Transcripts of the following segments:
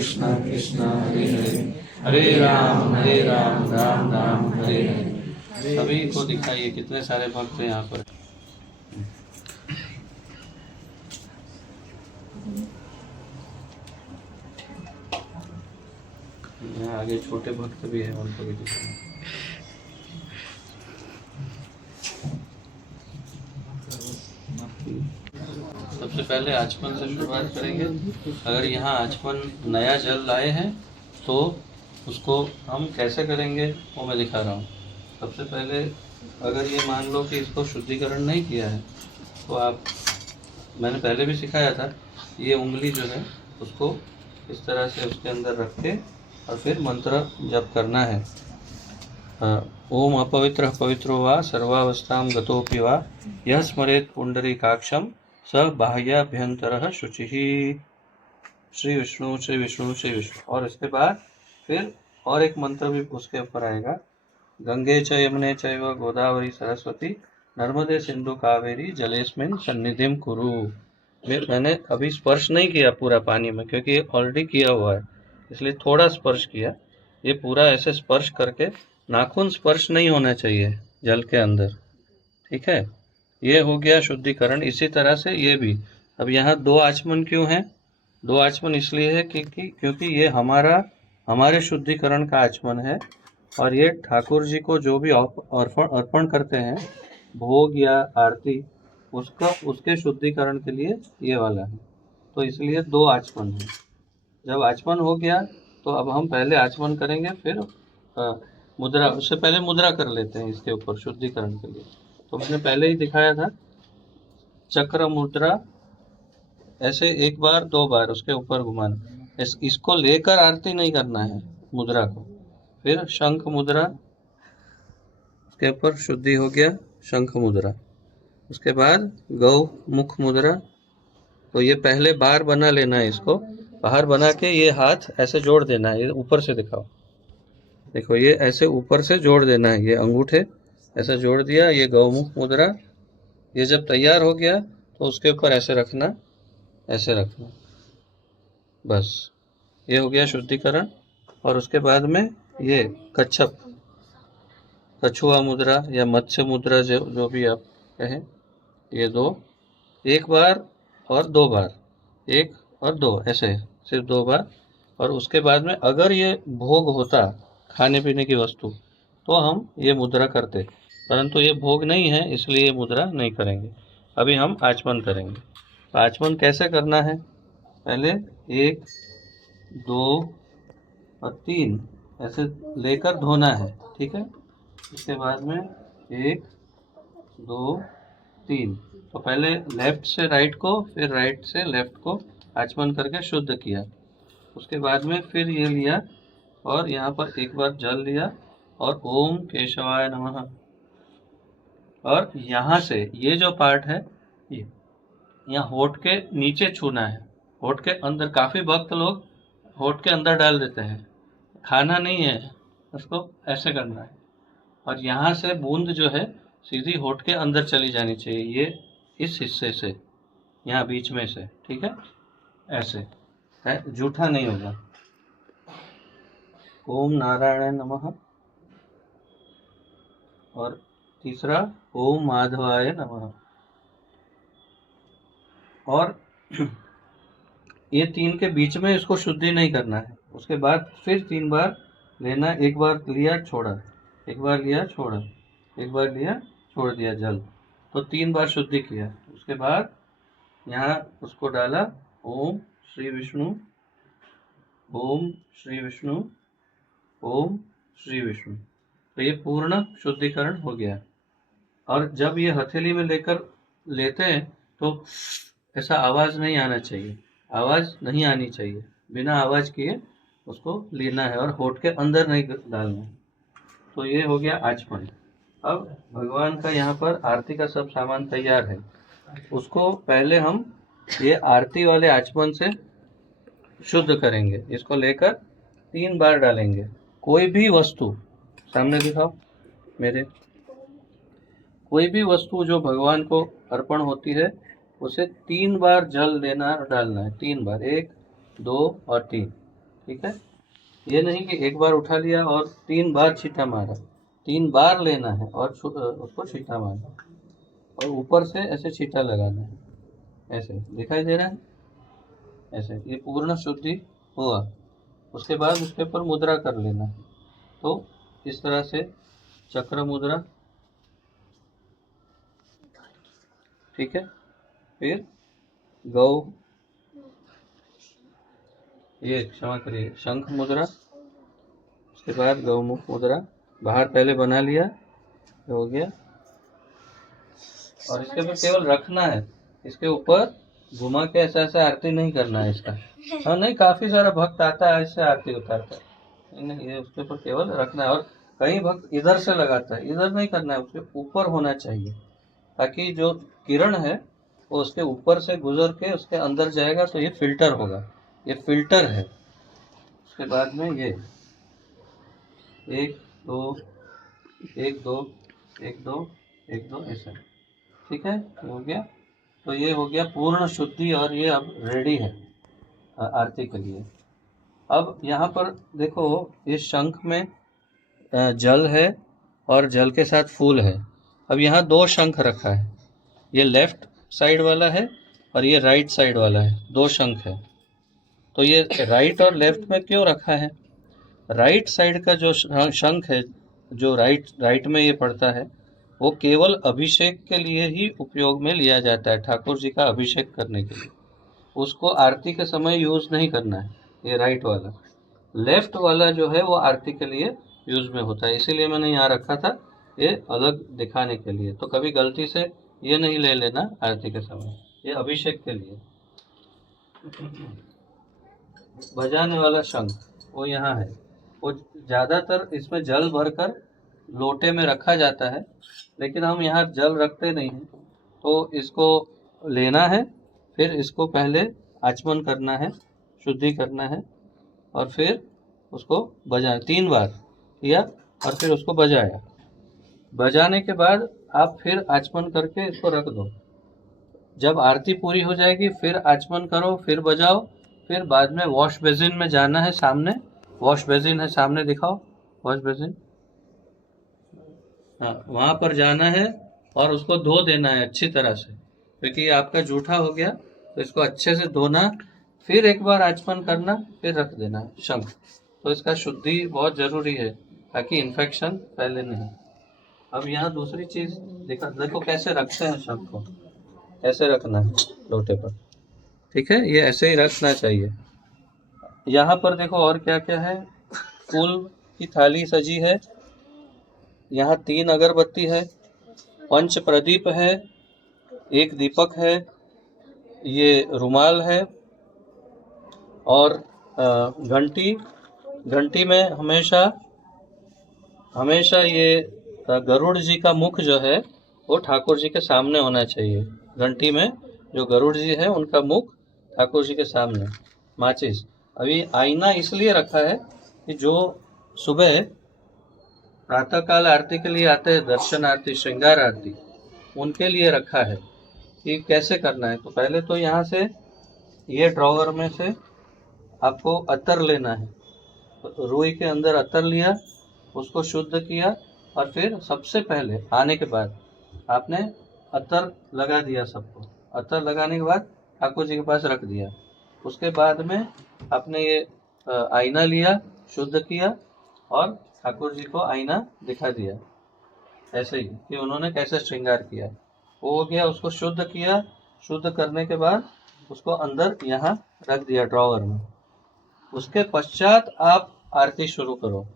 कृष्ण कृष्ण हरे हरे, हरे राम राम राम हरे हरे। सभी को दिखाइए कितने सारे भक्त हैं यहाँ पर। यहाँ आगे छोटे भक्त भी हैं, उनको भी दिखाएं। सबसे पहले आचमन से शुरुआत करेंगे। अगर यहाँ आचमन नया जल लाए हैं तो उसको हम कैसे करेंगे वो मैं दिखा रहा हूँ। सबसे पहले अगर ये मान लो कि इसको शुद्धिकरण नहीं किया है तो आप, मैंने पहले भी सिखाया था, ये उंगली जो है उसको इस तरह से उसके अंदर रख के और फिर मंत्र जप करना है। ओम अपवित्र पवित्रो वा सर्वावस्थां गतोऽपि वा यः स्मरेत् पुंडरीकाक्षं स बाह्याभ्यंतरः शुचिः। श्री विष्णु श्री विष्णु श्री विष्णु। और इसके बाद फिर और एक मंत्र भी उसके ऊपर आएगा, गंगे च यमुने चैव गोदावरी सरस्वती नर्मदे सिंधु कावेरी जलेस्मिन् सन्निधिं कुरु। मैंने अभी स्पर्श नहीं किया पूरा पानी में क्योंकि ये ऑलरेडी किया हुआ है, इसलिए थोड़ा स्पर्श किया। ये पूरा ऐसे स्पर्श करके, नाखून स्पर्श नहीं होना चाहिए जल के अंदर, ठीक है। ये हो गया शुद्धिकरण। इसी तरह से ये भी। अब यहाँ दो आचमन क्यों हैं? दो आचमन इसलिए है क्योंकि ये हमारे शुद्धिकरण का आचमन है और ये ठाकुर जी को जो भी अर्पण करते हैं, भोग या आरती, उसके शुद्धिकरण के लिए ये वाला है। तो इसलिए दो आचमन है। जब आचमन हो गया तो अब हम पहले आचमन करेंगे, फिर मुद्रा। उससे पहले मुद्रा कर लेते हैं इसके ऊपर शुद्धिकरण के लिए। तो मैंने पहले ही दिखाया था, चक्र मुद्रा, ऐसे एक बार दो बार उसके ऊपर घुमाना। इसको लेकर आरती नहीं करना है मुद्रा को। फिर शंख मुद्रा, उसके ऊपर शुद्धि हो गया, शंख मुद्रा। उसके बाद गौ मुख मुद्रा। तो ये पहले बाहर बना लेना है, इसको बाहर बना के ये हाथ ऐसे जोड़ देना है। ये ऊपर से दिखाओ, देखो ये ऐसे ऊपर से जोड़ देना है, ये अंगूठे ऐसे जोड़ दिया। ये गौमुख मुद्रा। ये जब तैयार हो गया तो उसके ऊपर ऐसे रखना, ऐसे रखना, बस ये हो गया शुद्धिकरण। और उसके बाद में ये कच्छप, कछुआ मुद्रा या मत्स्य मुद्रा, जो भी आप कहें, ये दो, एक बार और दो बार, एक और दो, ऐसे सिर्फ दो बार। और उसके बाद में अगर ये भोग होता, खाने पीने की वस्तु, तो हम ये मुद्रा करते, परंतु ये भोग नहीं है इसलिए ये मुद्रा नहीं करेंगे। अभी हम आचमन करेंगे। आचमन कैसे करना है? पहले एक, दो और तीन ऐसे लेकर धोना है, ठीक है। इसके बाद में एक, दो, तीन। तो पहले लेफ्ट से राइट को, फिर राइट से लेफ्ट को आचमन करके शुद्ध किया। उसके बाद में फिर ये लिया और यहाँ पर एक बार जल लिया और ओम केशवाय नमः। और यहाँ से ये जो पार्ट है, ये यहाँ होठ के नीचे छूना है, होठ के अंदर। काफ़ी भक्त लोग होठ के अंदर डाल देते हैं, खाना नहीं है, उसको ऐसे करना है। और यहाँ से बूंद जो है सीधी होठ के अंदर चली जानी चाहिए, ये इस हिस्से से, यहाँ बीच में से, ठीक है, ऐसे है, जूठा नहीं होगा। ओम नारायण नमः। और तीसरा ओम माधवाय नमः। और ये तीन के बीच में इसको शुद्धि नहीं करना है। उसके बाद फिर तीन बार लेना, एक बार लिया छोड़ा, एक बार लिया छोड़ा, एक बार लिया छोड़ दिया जल। तो तीन बार शुद्धि किया। उसके बाद यहाँ उसको डाला, ओम श्री विष्णु, ओम श्री विष्णु, ओम श्री विष्णु। तो ये पूर्ण शुद्धिकरण हो गया। और जब ये हथेली में लेते हैं तो ऐसा आवाज़ नहीं आना चाहिए, आवाज़ नहीं आनी चाहिए। बिना आवाज़ किए उसको लेना है और होठ के अंदर नहीं डालना है। तो ये हो गया आचमन। अब भगवान का यहाँ पर आरती का सब सामान तैयार है, उसको पहले हम ये आरती वाले आचमन से शुद्ध करेंगे। इसको लेकर तीन बार डालेंगे। कोई भी वस्तु, सामने दिखाओ मेरे, कोई भी वस्तु जो भगवान को अर्पण होती है उसे तीन बार जल देना, डालना है, तीन बार, एक, दो और तीन। ठीक है। ये नहीं कि एक बार उठा लिया और 3 बार छींटा मारा, 3 बार लेना है और उसको छींटा मारना और ऊपर से ऐसे छींटा लगाना है, ऐसे दिखाई दे रहा है, ऐसे। ये पूर्ण शुद्धि हुआ। उसके बाद उसके ऊपर मुद्रा कर लेना है। तो इस तरह से चक्र मुद्रा, ठीक है। फिर गौ, ये क्षमा करिए, शंख मुद्रा, उसके बाद गौमुख मुद्रा, बाहर पहले बना लिया, हो गया। और इसके ऊपर केवल रखना है, इसके ऊपर घुमा के ऐसा ऐसा आरती नहीं करना है इसका। हाँ नहीं, काफी सारा भक्त आता है ऐसे आरती उतारता है, नहीं, ये उसके ऊपर केवल रखना है। और कई भक्त इधर से लगाता है, इधर नहीं करना है, उसके ऊपर होना चाहिए, ताकि जो किरण है वो उसके ऊपर से गुजर के उसके अंदर जाएगा, तो ये फिल्टर होगा, ये फिल्टर है। उसके बाद में ये 1 2 1 2 1 2 1 2 ऐसा, ठीक है, हो गया। तो ये हो गया पूर्ण शुद्धि और ये अब रेडी है आरती के लिए। अब यहाँ पर देखो, इस शंख में जल है और जल के साथ फूल है। अब यहाँ 2 शंख रखा है, ये लेफ्ट साइड वाला है और ये राइट साइड वाला है, 2 शंख है। तो ये राइट और लेफ्ट में क्यों रखा है? राइट साइड का जो शंख है, जो राइट में ये पड़ता है, वो केवल अभिषेक के लिए ही उपयोग में लिया जाता है, ठाकुर जी का अभिषेक करने के लिए। उसको आरती के समय यूज नहीं करना है, ये राइट वाला। लेफ्ट वाला जो है वो आरती के लिए यूज में होता है, इसीलिए मैंने यहाँ रखा था, ये अलग दिखाने के लिए। तो कभी गलती से ये नहीं ले लेना आरती के समय, ये अभिषेक के लिए। बजाने वाला शंख वो यहाँ है, वो ज़्यादातर इसमें जल भरकर लोटे में रखा जाता है, लेकिन हम यहाँ जल रखते नहीं हैं, तो इसको लेना है, फिर इसको पहले आचमन करना है, शुद्धि करना है, और फिर उसको बजा 3 बार किया और फिर उसको बजाया। बजाने के बाद आप फिर आचमन करके इसको रख दो। जब आरती पूरी हो जाएगी फिर आचमन करो, फिर बजाओ, फिर बाद में वॉश बेसिन में जाना है। सामने वॉश बेसिन है, सामने दिखाओ वॉश बेसिन, हाँ वहाँ पर जाना है और उसको धो देना है अच्छी तरह से, क्योंकि ये आपका जूठा हो गया, तो इसको अच्छे से धोना, फिर एक बार आचमन करना, फिर रख देना है शंख। तो इसका शुद्धि बहुत ज़रूरी है ताकि इन्फेक्शन फैले नहीं। अब यहाँ दूसरी चीज़ देखो कैसे रखते हैं शंख को, ऐसे रखना है लोटे पर, ठीक है, ये ऐसे ही रखना चाहिए। यहाँ पर देखो और क्या क्या है, फूल की थाली सजी है, यहाँ 3 अगरबत्ती है, 5 प्रदीप है, 1 दीपक है, ये रुमाल है, और घंटी में हमेशा ये गरुड़ जी का मुख जो है वो ठाकुर जी के सामने होना चाहिए। घंटी में जो गरुड़ जी है उनका मुख ठाकुर जी के सामने। माचिस, अभी आईना इसलिए रखा है कि जो सुबह प्रातःकाल आरती के लिए आते हैं, दर्शन आरती, श्रृंगार आरती, उनके लिए रखा है कि कैसे करना है। तो पहले तो यहाँ से ये ड्रॉवर में से आपको अत्तर लेना है, तो रुई के अंदर अत्तर लिया, उसको शुद्ध किया, और फिर सबसे पहले आने के बाद आपने अत्तर लगा दिया सबको। अत्तर लगाने के बाद ठाकुर जी के पास रख दिया। उसके बाद में आपने ये आईना लिया, शुद्ध किया, और ठाकुर जी को आईना दिखा दिया, ऐसे ही कि उन्होंने कैसे श्रृंगार किया। वो हो गया, उसको शुद्ध किया। शुद्ध करने के बाद उसको अंदर यहाँ रख दिया ड्रॉवर में। उसके पश्चात आप आरती शुरू करो,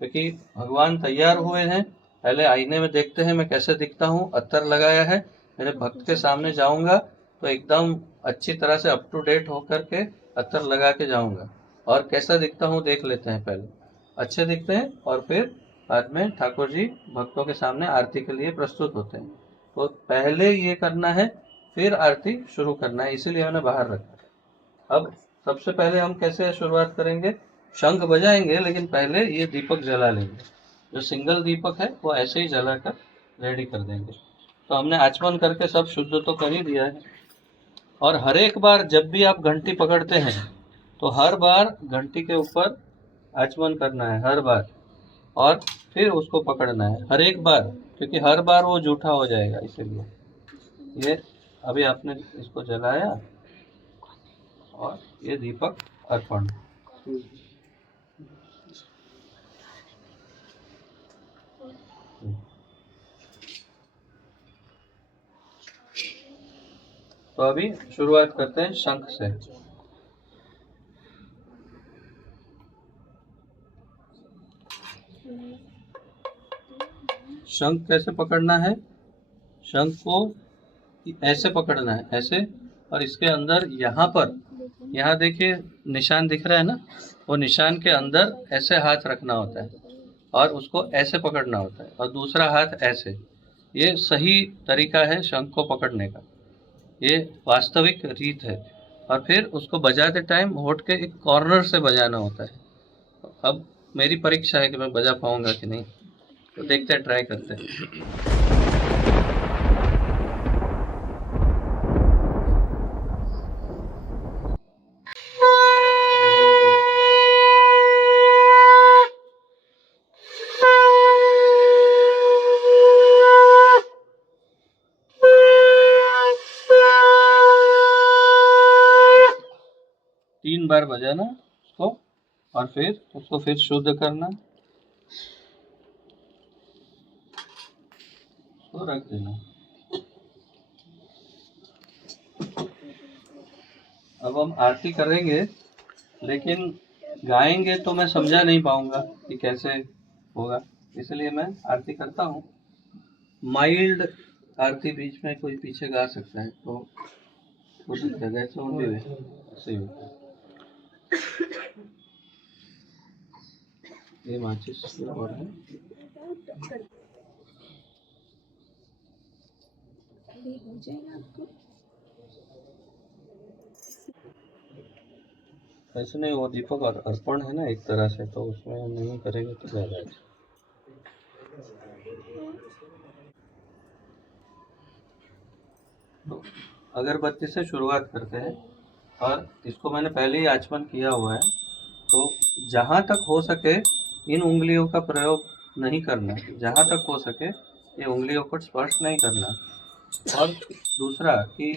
क्योंकि भगवान तैयार हुए हैं, पहले आईने में देखते हैं मैं कैसे दिखता हूँ। अत्तर लगाया है, मेरे भक्त के सामने जाऊंगा तो एकदम अच्छी तरह से अप टू डेट होकर के अत्तर लगा के जाऊंगा, और कैसा दिखता हूँ देख लेते हैं। पहले अच्छे दिखते हैं और फिर बाद में ठाकुर जी भक्तों के सामने आरती के लिए प्रस्तुत होते हैं। तो पहले ये करना है, फिर आरती शुरू करना है, इसीलिए मैंने बाहर रखा। अब सबसे पहले हम कैसे शुरुआत करेंगे, शंख बजाएंगे, लेकिन पहले ये दीपक जला लेंगे। जो सिंगल दीपक है वो ऐसे ही जलाकर रेडी कर देंगे। तो हमने आचमन करके सब शुद्ध तो कर ही दिया है। और हर एक बार जब भी आप घंटी पकड़ते हैं तो हर बार घंटी के ऊपर आचमन करना है, हर बार, और फिर उसको पकड़ना है हर एक बार, क्योंकि हर बार वो जूठा हो जाएगा। इसीलिए ये अभी आपने इसको जलाया और ये दीपक अर्पण। तो अभी शुरुआत करते हैं शंख से। शंख कैसे पकड़ना है? शंख को ऐसे पकड़ना है, ऐसे, और इसके अंदर यहाँ पर, यहाँ देखिए निशान दिख रहा है ना, वो निशान के अंदर ऐसे हाथ रखना होता है और उसको ऐसे पकड़ना होता है, और दूसरा हाथ ऐसे। ये सही तरीका है शंख को पकड़ने का, ये वास्तविक रीत है। और फिर उसको बजाते टाइम होठ के एक कॉर्नर से बजाना होता है। अब मेरी परीक्षा है कि मैं बजा पाऊंगा कि नहीं, तो देखते हैं, ट्राई करते हैं। 3 बार बजाना उसको, और फिर उसको फिर शुद्ध करना, उसको रख देना। अब हम आरती करेंगे, लेकिन गाएंगे तो मैं समझा नहीं पाऊंगा कि कैसे होगा, इसलिए मैं आरती करता हूँ। माइल्ड आरती बीच में कोई पीछे गा सकता है तो हो सकता है, ऐसे होंगे ऐसे ही होता है। ये माचिस और है, ऐसे नहीं, वो दीपक और अर्पण है ना एक तरह से, तो उसमें नहीं करेंगे तो ज्यादा है। तो अगरबत्ती से शुरुआत करते हैं, और इसको मैंने पहले ही आचमन किया हुआ है, तो जहाँ तक हो सके इन उंगलियों का प्रयोग नहीं करना, जहाँ तक हो सके ये उंगलियों को स्पर्श नहीं करना। और दूसरा कि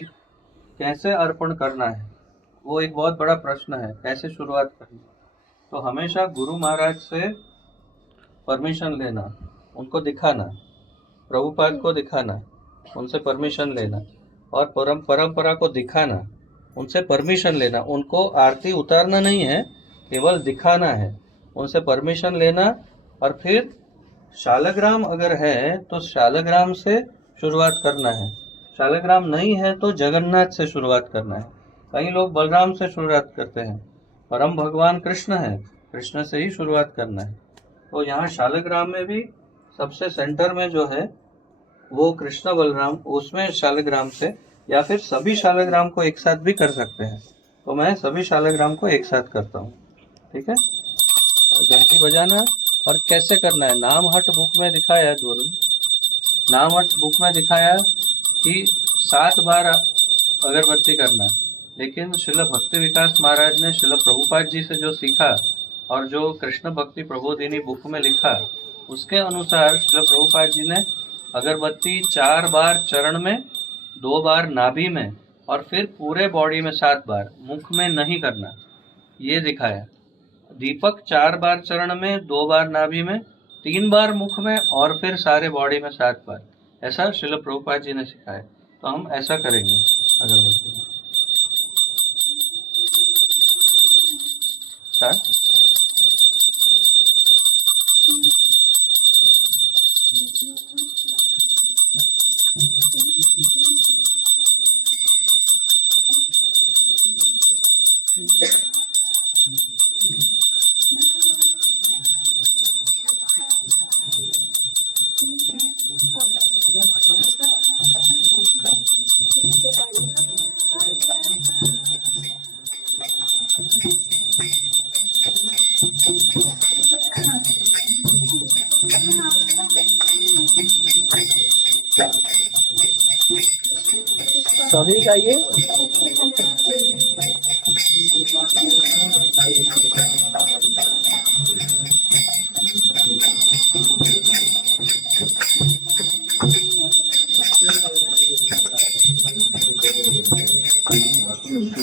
कैसे अर्पण करना है, वो एक बहुत बड़ा प्रश्न है, कैसे शुरुआत करनी। तो हमेशा गुरु महाराज से परमिशन लेना, उनको दिखाना, प्रभुपाद को दिखाना, उनसे परमिशन लेना, और परंपरा को दिखाना, उनसे परमिशन लेना। उनको आरती उतारना नहीं है, केवल दिखाना है, उनसे परमिशन लेना। और फिर शालग्राम अगर है तो शालग्राम से शुरुआत करना है, शालग्राम नहीं है तो जगन्नाथ से शुरुआत करना है। कई लोग बलराम से शुरुआत करते हैं, परम भगवान कृष्ण है, कृष्ण से ही शुरुआत करना है। तो यहाँ शालग्राम में भी सबसे सेंटर में जो है वो कृष्ण बलराम, उसमें शालग्राम से, या फिर सभी शालग्राम को एक साथ भी कर सकते हैं। तो मैं सभी शालग्राम को एक साथ करता हूँ, ठीक है। घंटी बजाना, और कैसे करना है, नाम हट बुक में दिखाया है, नाम हट बुक में दिखाया कि 7 बार अगरबत्ती करना, लेकिन श्रील भक्ति विकास महाराज ने श्रील प्रभुपाद जी से जो सीखा और जो कृष्ण भक्ति प्रबोधिनी बुक में लिखा, उसके अनुसार श्रील प्रभुपाद जी ने अगरबत्ती 4 बार चरण में, 2 बार नाभि में, और फिर पूरे बॉडी में 7 बार, मुख में नहीं करना, ये दिखाया। दीपक 4 बार चरण में, 2 बार नाभि में, 3 बार मुख में, और फिर सारे बॉडी में 7 बार, ऐसा श्रील प्रभुपाद जी ने सिखाया। तो हम ऐसा करेंगे अगरबत्ती में। स्टार्ट। सभी का ये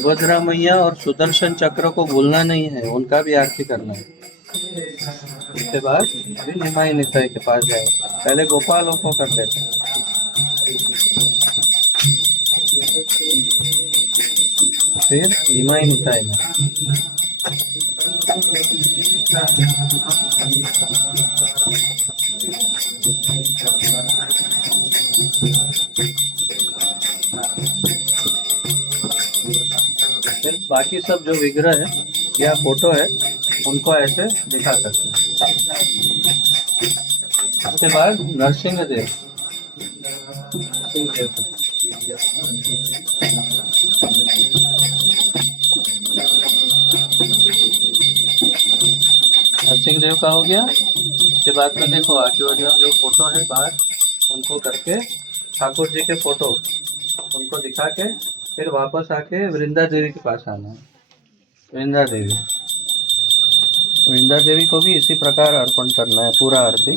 सुभद्रा मैया और सुदर्शन चक्र को भूलना नहीं है, उनका भी आरती करना है। उसके बाद अभी निमाई निताई के पास जाए, पहले गोपालों को कर लेते हैं, फिर निमाई निताई में। फिर बाकी सब जो विग्रह है या फोटो है उनको ऐसे दिखा सकते हैं। उसके बाद नरसिंह देव, नरसिंह देव का हो गया। उसके बाद में देखो आगे जो फोटो है बाहर, उनको करके ठाकुर जी के फोटो उनको दिखा के फिर वापस आके वृंदा देवी के पास आना है। वृंदा देवी को भी इसी प्रकार अर्पण करना है पूरा आरती।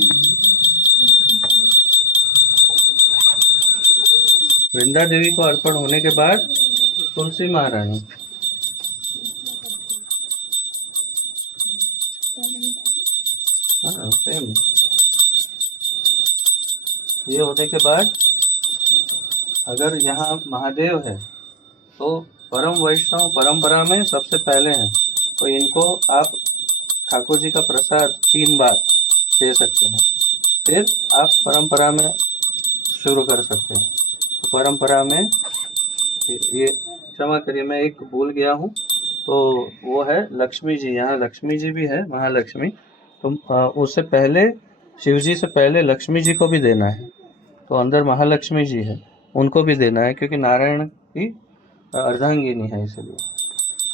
वृंदा देवी को अर्पण होने के बाद तुलसी महारानी, सेम ये होने के बाद अगर यहाँ महादेव है तो परम वैष्णव परंपरा में सबसे पहले हैं, तो इनको आप ठाकुर जी का प्रसाद 3 बार दे सकते हैं, फिर आप परंपरा में शुरू कर सकते हैं। तो परंपरा में ये क्षमा करिए मैं एक भूल गया हूँ, तो वो है लक्ष्मी जी, यहाँ लक्ष्मी जी भी है, महालक्ष्मी। तो उससे पहले शिव जी से पहले लक्ष्मी जी को भी देना है, तो अंदर महालक्ष्मी जी है, उनको भी देना है, क्योंकि नारायण की अर्धांगिनी है इसलिए।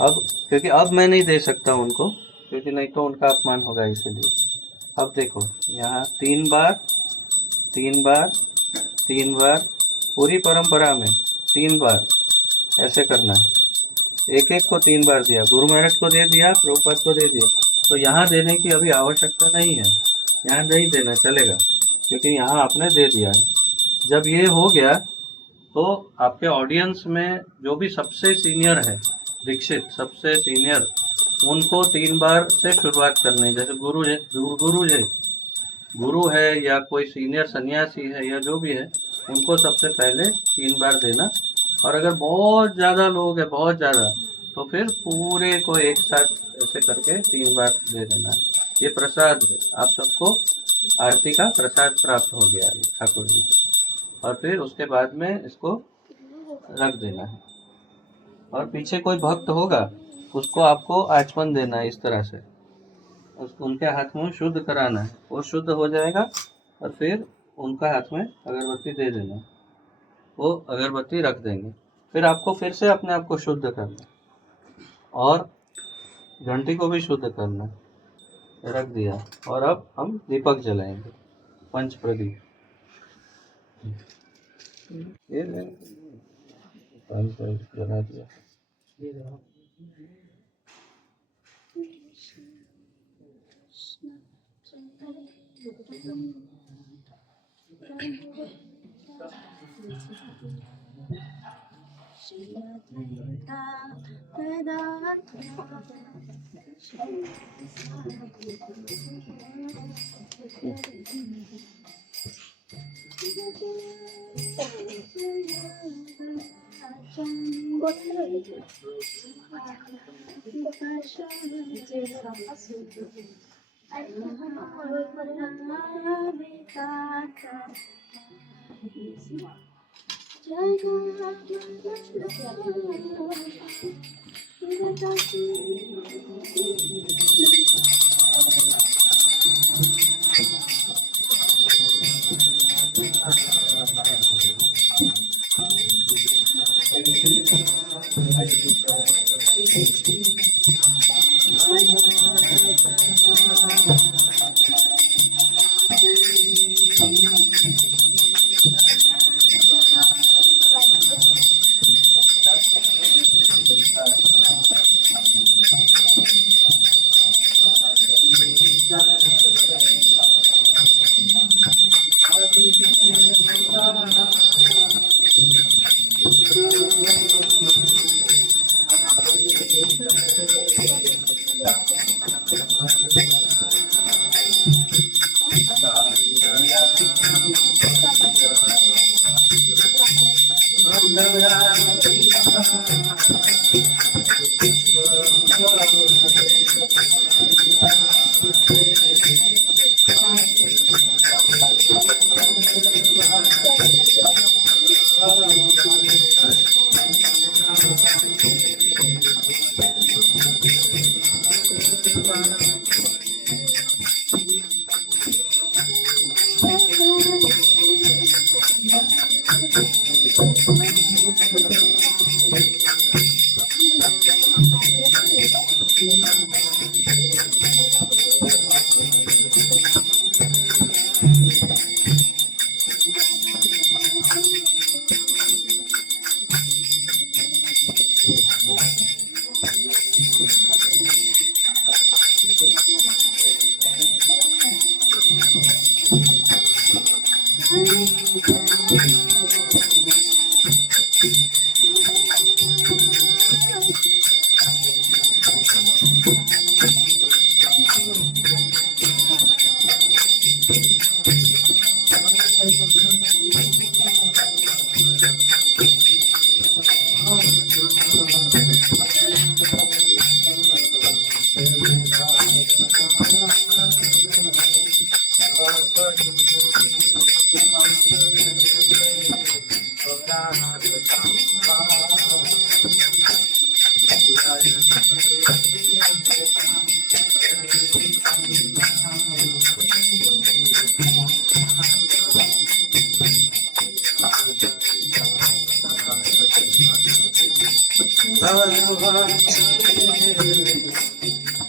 अब क्योंकि अब मैं नहीं दे सकता उनको, क्योंकि नहीं तो उनका अपमान होगा, इसलिए अब देखो यहाँ 3 बार 3 बार 3 बार पूरी परंपरा में 3 बार ऐसे करना है। एक एक को 3 बार दिया, गुरु महाराज को दे दिया, प्रभुपाद को दे दिया, तो यहाँ देने की अभी आवश्यकता नहीं है, यहाँ नहीं देना चलेगा, क्योंकि यहाँ आपने दे दिया। जब ये हो गया तो आपके ऑडियंस में जो भी सबसे सीनियर है, दीक्षित सबसे सीनियर, उनको 3 बार से शुरुआत करनी है। जैसे गुरु है या कोई सीनियर सन्यासी है या जो भी है, उनको सबसे पहले 3 बार देना। और अगर बहुत ज़्यादा लोग हैं, बहुत ज़्यादा, तो फिर पूरे को एक साथ ऐसे करके 3 बार दे देना। ये प्रसाद है, आप सबको आरती का प्रसाद प्राप्त हो गया है ठाकुर जी। और फिर उसके बाद में इसको रख देना है, और पीछे कोई भक्त होगा उसको आपको आचमन देना है इस तरह से, उनके हाथ में शुद्ध कराना है, वो शुद्ध हो जाएगा, और फिर उनका हाथ में अगरबत्ती दे देना, वो अगरबत्ती रख देंगे। फिर आपको फिर से अपने आप को शुद्ध करना, और घंटी को भी शुद्ध करना, रख दिया। और अब हम दीपक जलाएंगे, पंच प्रदीप। ये जला दिया।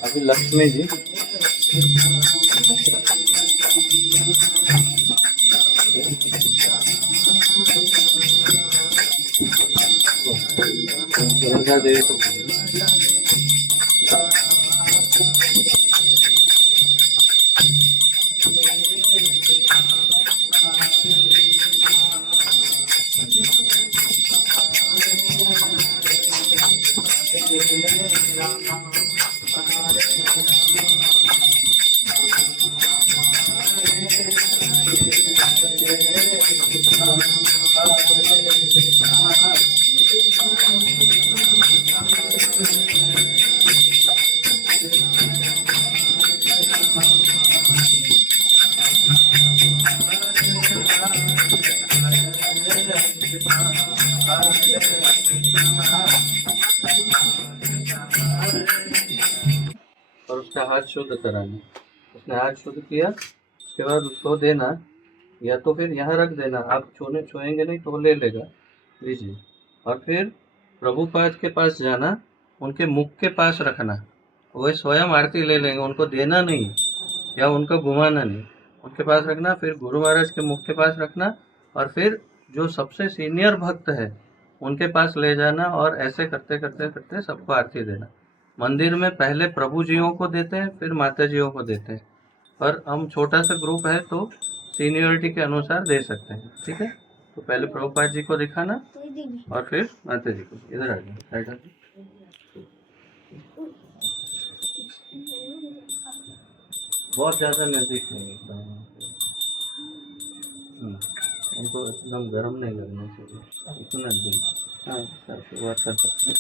अभी लक्ष्मी जी दुर्गा देवी को और उसका हाथ शुद्ध कराना। उसने हाथ शुद्ध किया, उसके बाद उसको देना, या तो फिर यहाँ रख देना, आप छुएंगे नहीं तो वो ले लेगा, लीजिए। और फिर प्रभुपाद के पास जाना, उनके मुख के पास रखना, वो स्वयं आरती ले लेंगे, उनको देना नहीं या उनको घुमाना नहीं, उनके पास रखना। फिर गुरु महाराज के मुख के पास रखना, और फिर जो सबसे सीनियर भक्त है उनके पास ले जाना, और ऐसे करते करते करते सबको आरती देना। मंदिर में पहले प्रभु जियों को देते हैं, फिर माता जियों को देते हैं, पर हम छोटा सा ग्रुप है तो सीनियरिटी के अनुसार दे सकते हैं, ठीक है। तो पहले प्रभुपाद जी को दिखाना और फिर माता जी को। इधर आ जाओ, साइड आ जाओ। बहुत ज़्यादा नज़दीक नहीं, उनको एकदम गर्म नहीं लगना चाहिए, इतना नज़दीक। हाँ सर, शुरुआत कर सकते हैं।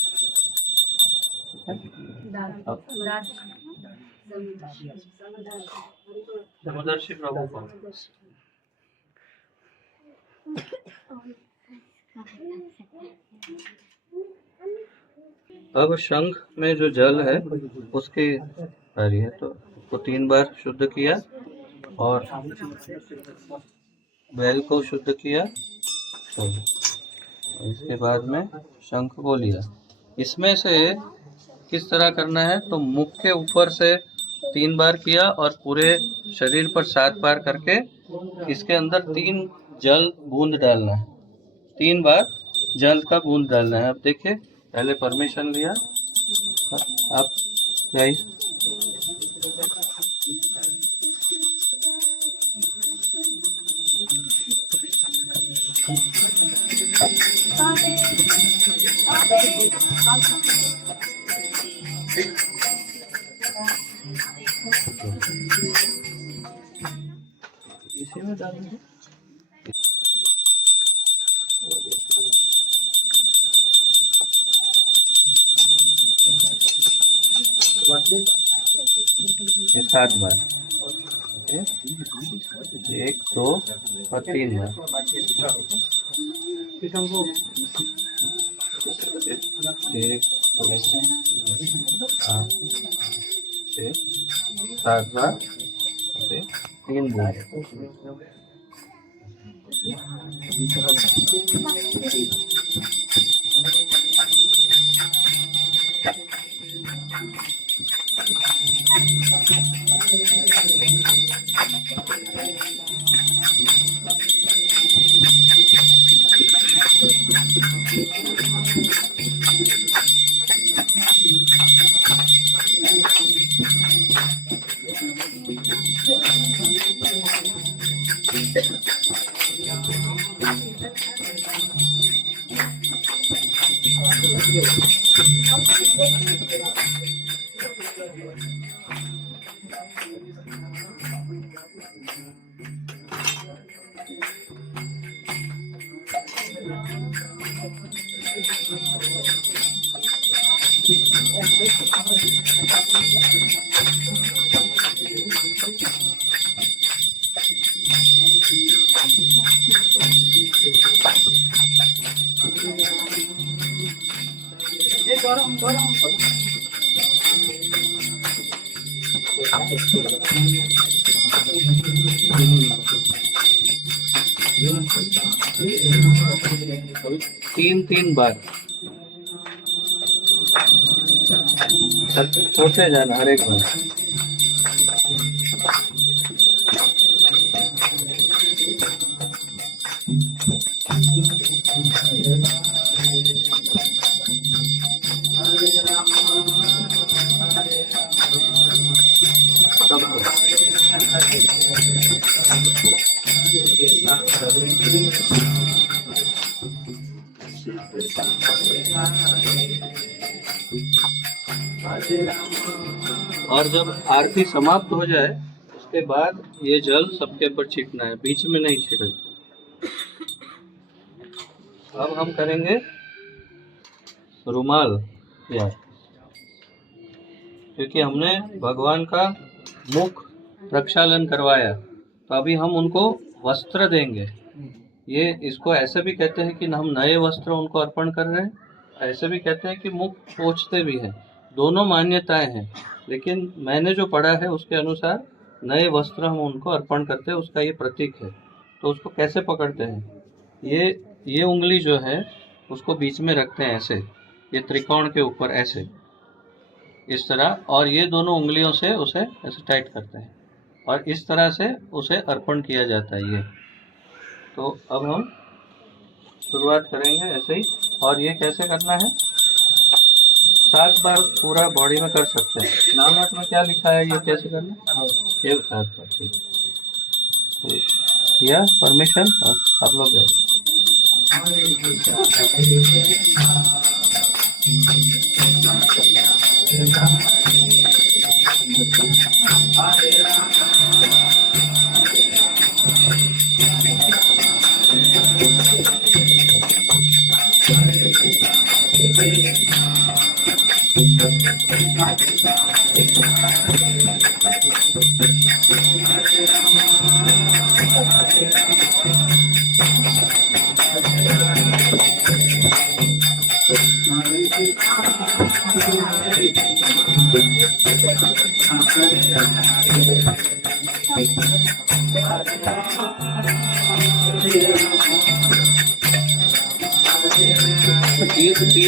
समदर्शी प्रभु को अब शंख में जो जल है उसकी बारी है, तो उसको 3 बार शुद्ध किया और बैल को शुद्ध किया, तो इसके बाद में शंख को लिया। इसमें से किस तरह करना है, तो मुख के ऊपर से 3 बार किया और पूरे शरीर पर 7 बार करके इसके अंदर 3 जल बूंद डालना है, 3 बार जल का बूंद डालना है। अब देखिए, पहले परमिशन लिया, आप जाइए। इसी में डालेंगे। 7 बार। ओके, 1 2 और 3 बार। 1 2 8 6 7 बार। ओके, 3 बार। तीन 3 बार छोड़ते जाना हर एक बार। और जब आरती समाप्त हो जाए उसके बाद ये जल सबके ऊपर छिड़कना है, बीच में नहीं छिड़क। अब हम करेंगे रुमाल या, क्योंकि हमने भगवान का मुख प्रक्षालन करवाया तो अभी हम उनको वस्त्र देंगे। ये इसको ऐसे भी कहते हैं कि हम नए वस्त्र उनको अर्पण कर रहे हैं, ऐसे भी कहते हैं कि मुख पोंछते भी हैं। दोनों मान्यताएं हैं, लेकिन मैंने जो पढ़ा है उसके अनुसार नए वस्त्र हम उनको अर्पण करते हैं, उसका ये प्रतीक है। तो उसको कैसे पकड़ते हैं, ये उंगली जो है उसको बीच में रखते हैं ऐसे, ये त्रिकोण के ऊपर ऐसे इस तरह, और ये दोनों उंगलियों से उसे ऐसे टाइट करते हैं और इस तरह से उसे अर्पण किया जाता है ये। तो अब हम शुरुआत करेंगे ऐसे ही। और ये कैसे करना है, 7 बार पूरा बॉडी में कर सकते हैं। नामवट में क्या लिखा है, ये कैसे करना, ये 7 बार। ठीक, या परमिशन आप लोग गए।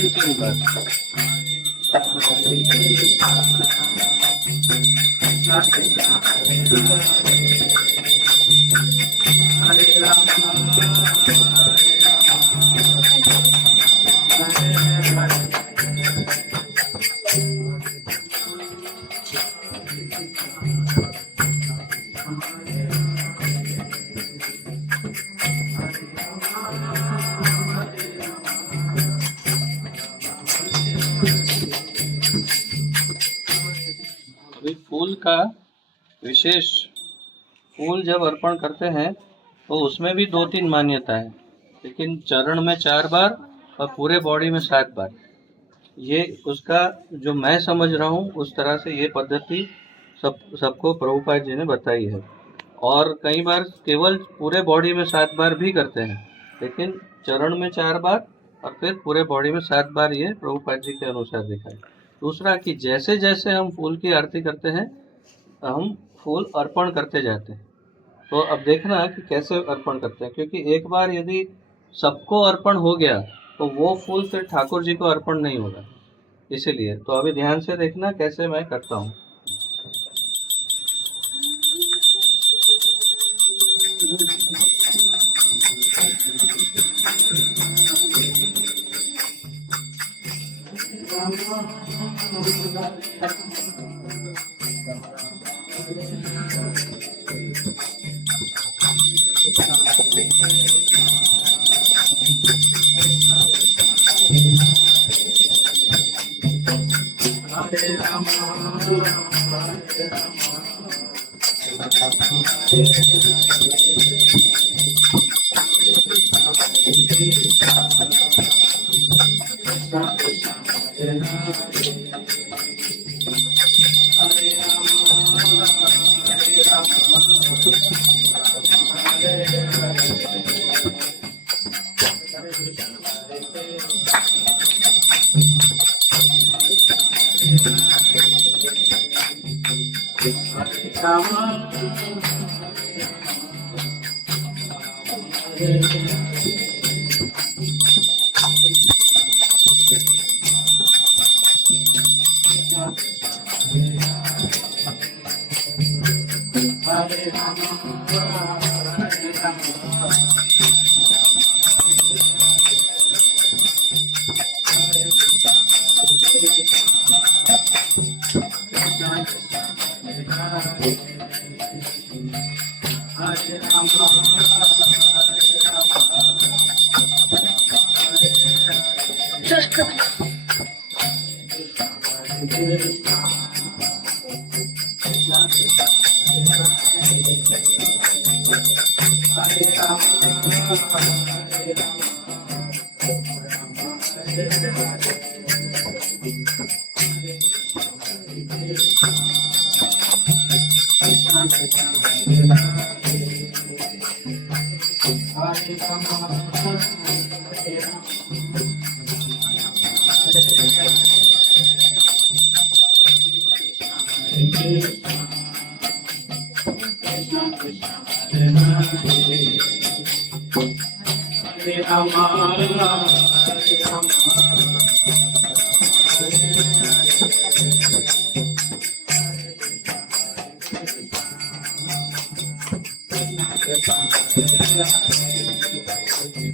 तीन बार। अभी फूल का विशेष, फूल जब अर्पण करते हैं तो उसमें भी 2-3 मान्यता है, लेकिन चरण में 4 बार और पूरे बॉडी में 7 बार। ये उसका जो मैं समझ रहा हूँ उस तरह से ये पद्धति सबको प्रभुपाद जी ने बताई है। और कई बार केवल पूरे बॉडी में 7 बार भी करते हैं, लेकिन चरण में 4 बार और फिर पूरे बॉडी में 7 बार, ये प्रभुपाद जी के अनुसार दिखा है। दूसरा कि जैसे जैसे हम फूल की आरती करते हैं, हम फूल अर्पण करते जाते हैं। तो अब देखना कि कैसे अर्पण करते हैं, क्योंकि एक बार यदि सबको अर्पण हो गया तो वो फूल फिर ठाकुर जी को अर्पण नहीं होगा। इसीलिए तो अभी ध्यान से देखना कैसे मैं करता हूँ।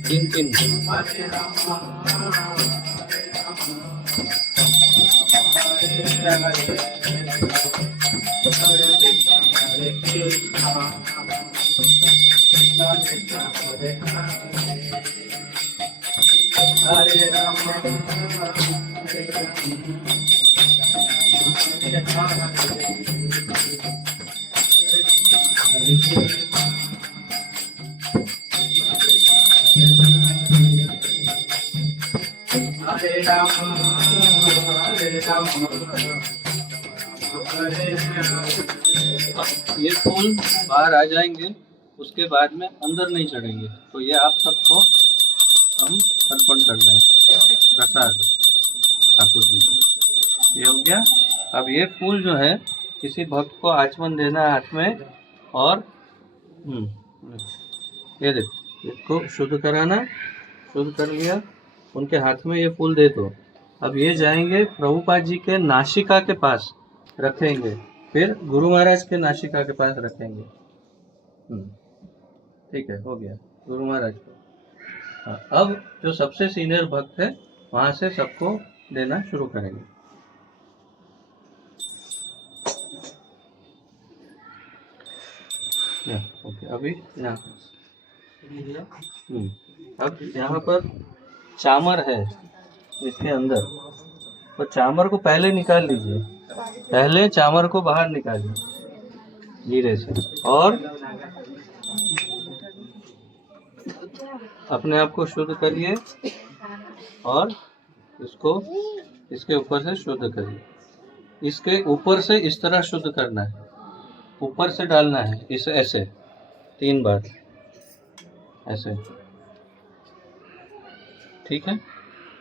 तीन ये फूल बाहर आ जाएंगे, उसके बाद में अंदर नहीं चढ़ेंगे। तो ये आप सबको हम अर्पण कर रहे हैं प्रसाद ठाकुर जी को। ये हो गया। अब ये फूल जो है किसी भक्त को आचमन देना है हाथ में, और ये देखो, इसको शुद्ध कराना, शुद्ध कर लिया, उनके हाथ में ये फूल दे दो। अब ये जाएंगे प्रभुपाद जी के नासिका के पास रखेंगे, फिर गुरु महाराज के नासिका के पास रखेंगे। ठीक है, हो गया गुरु महाराज को। हाँ, अब जो सबसे सीनियर भक्त है वहां से सबको देना शुरू करेंगे। ओके, अभी यहाँ अब यहाँ पर चामर है इसके अंदर, तो चामर को पहले निकाल लीजिए, पहले चामर को बाहर निकालिए धीरे से, और अपने आप को शुद्ध करिए और इसको इसके ऊपर से शुद्ध करिए। इसके ऊपर से इस तरह शुद्ध करना है, ऊपर से डालना है, इस ऐसे 3 बार ऐसे, ठीक है।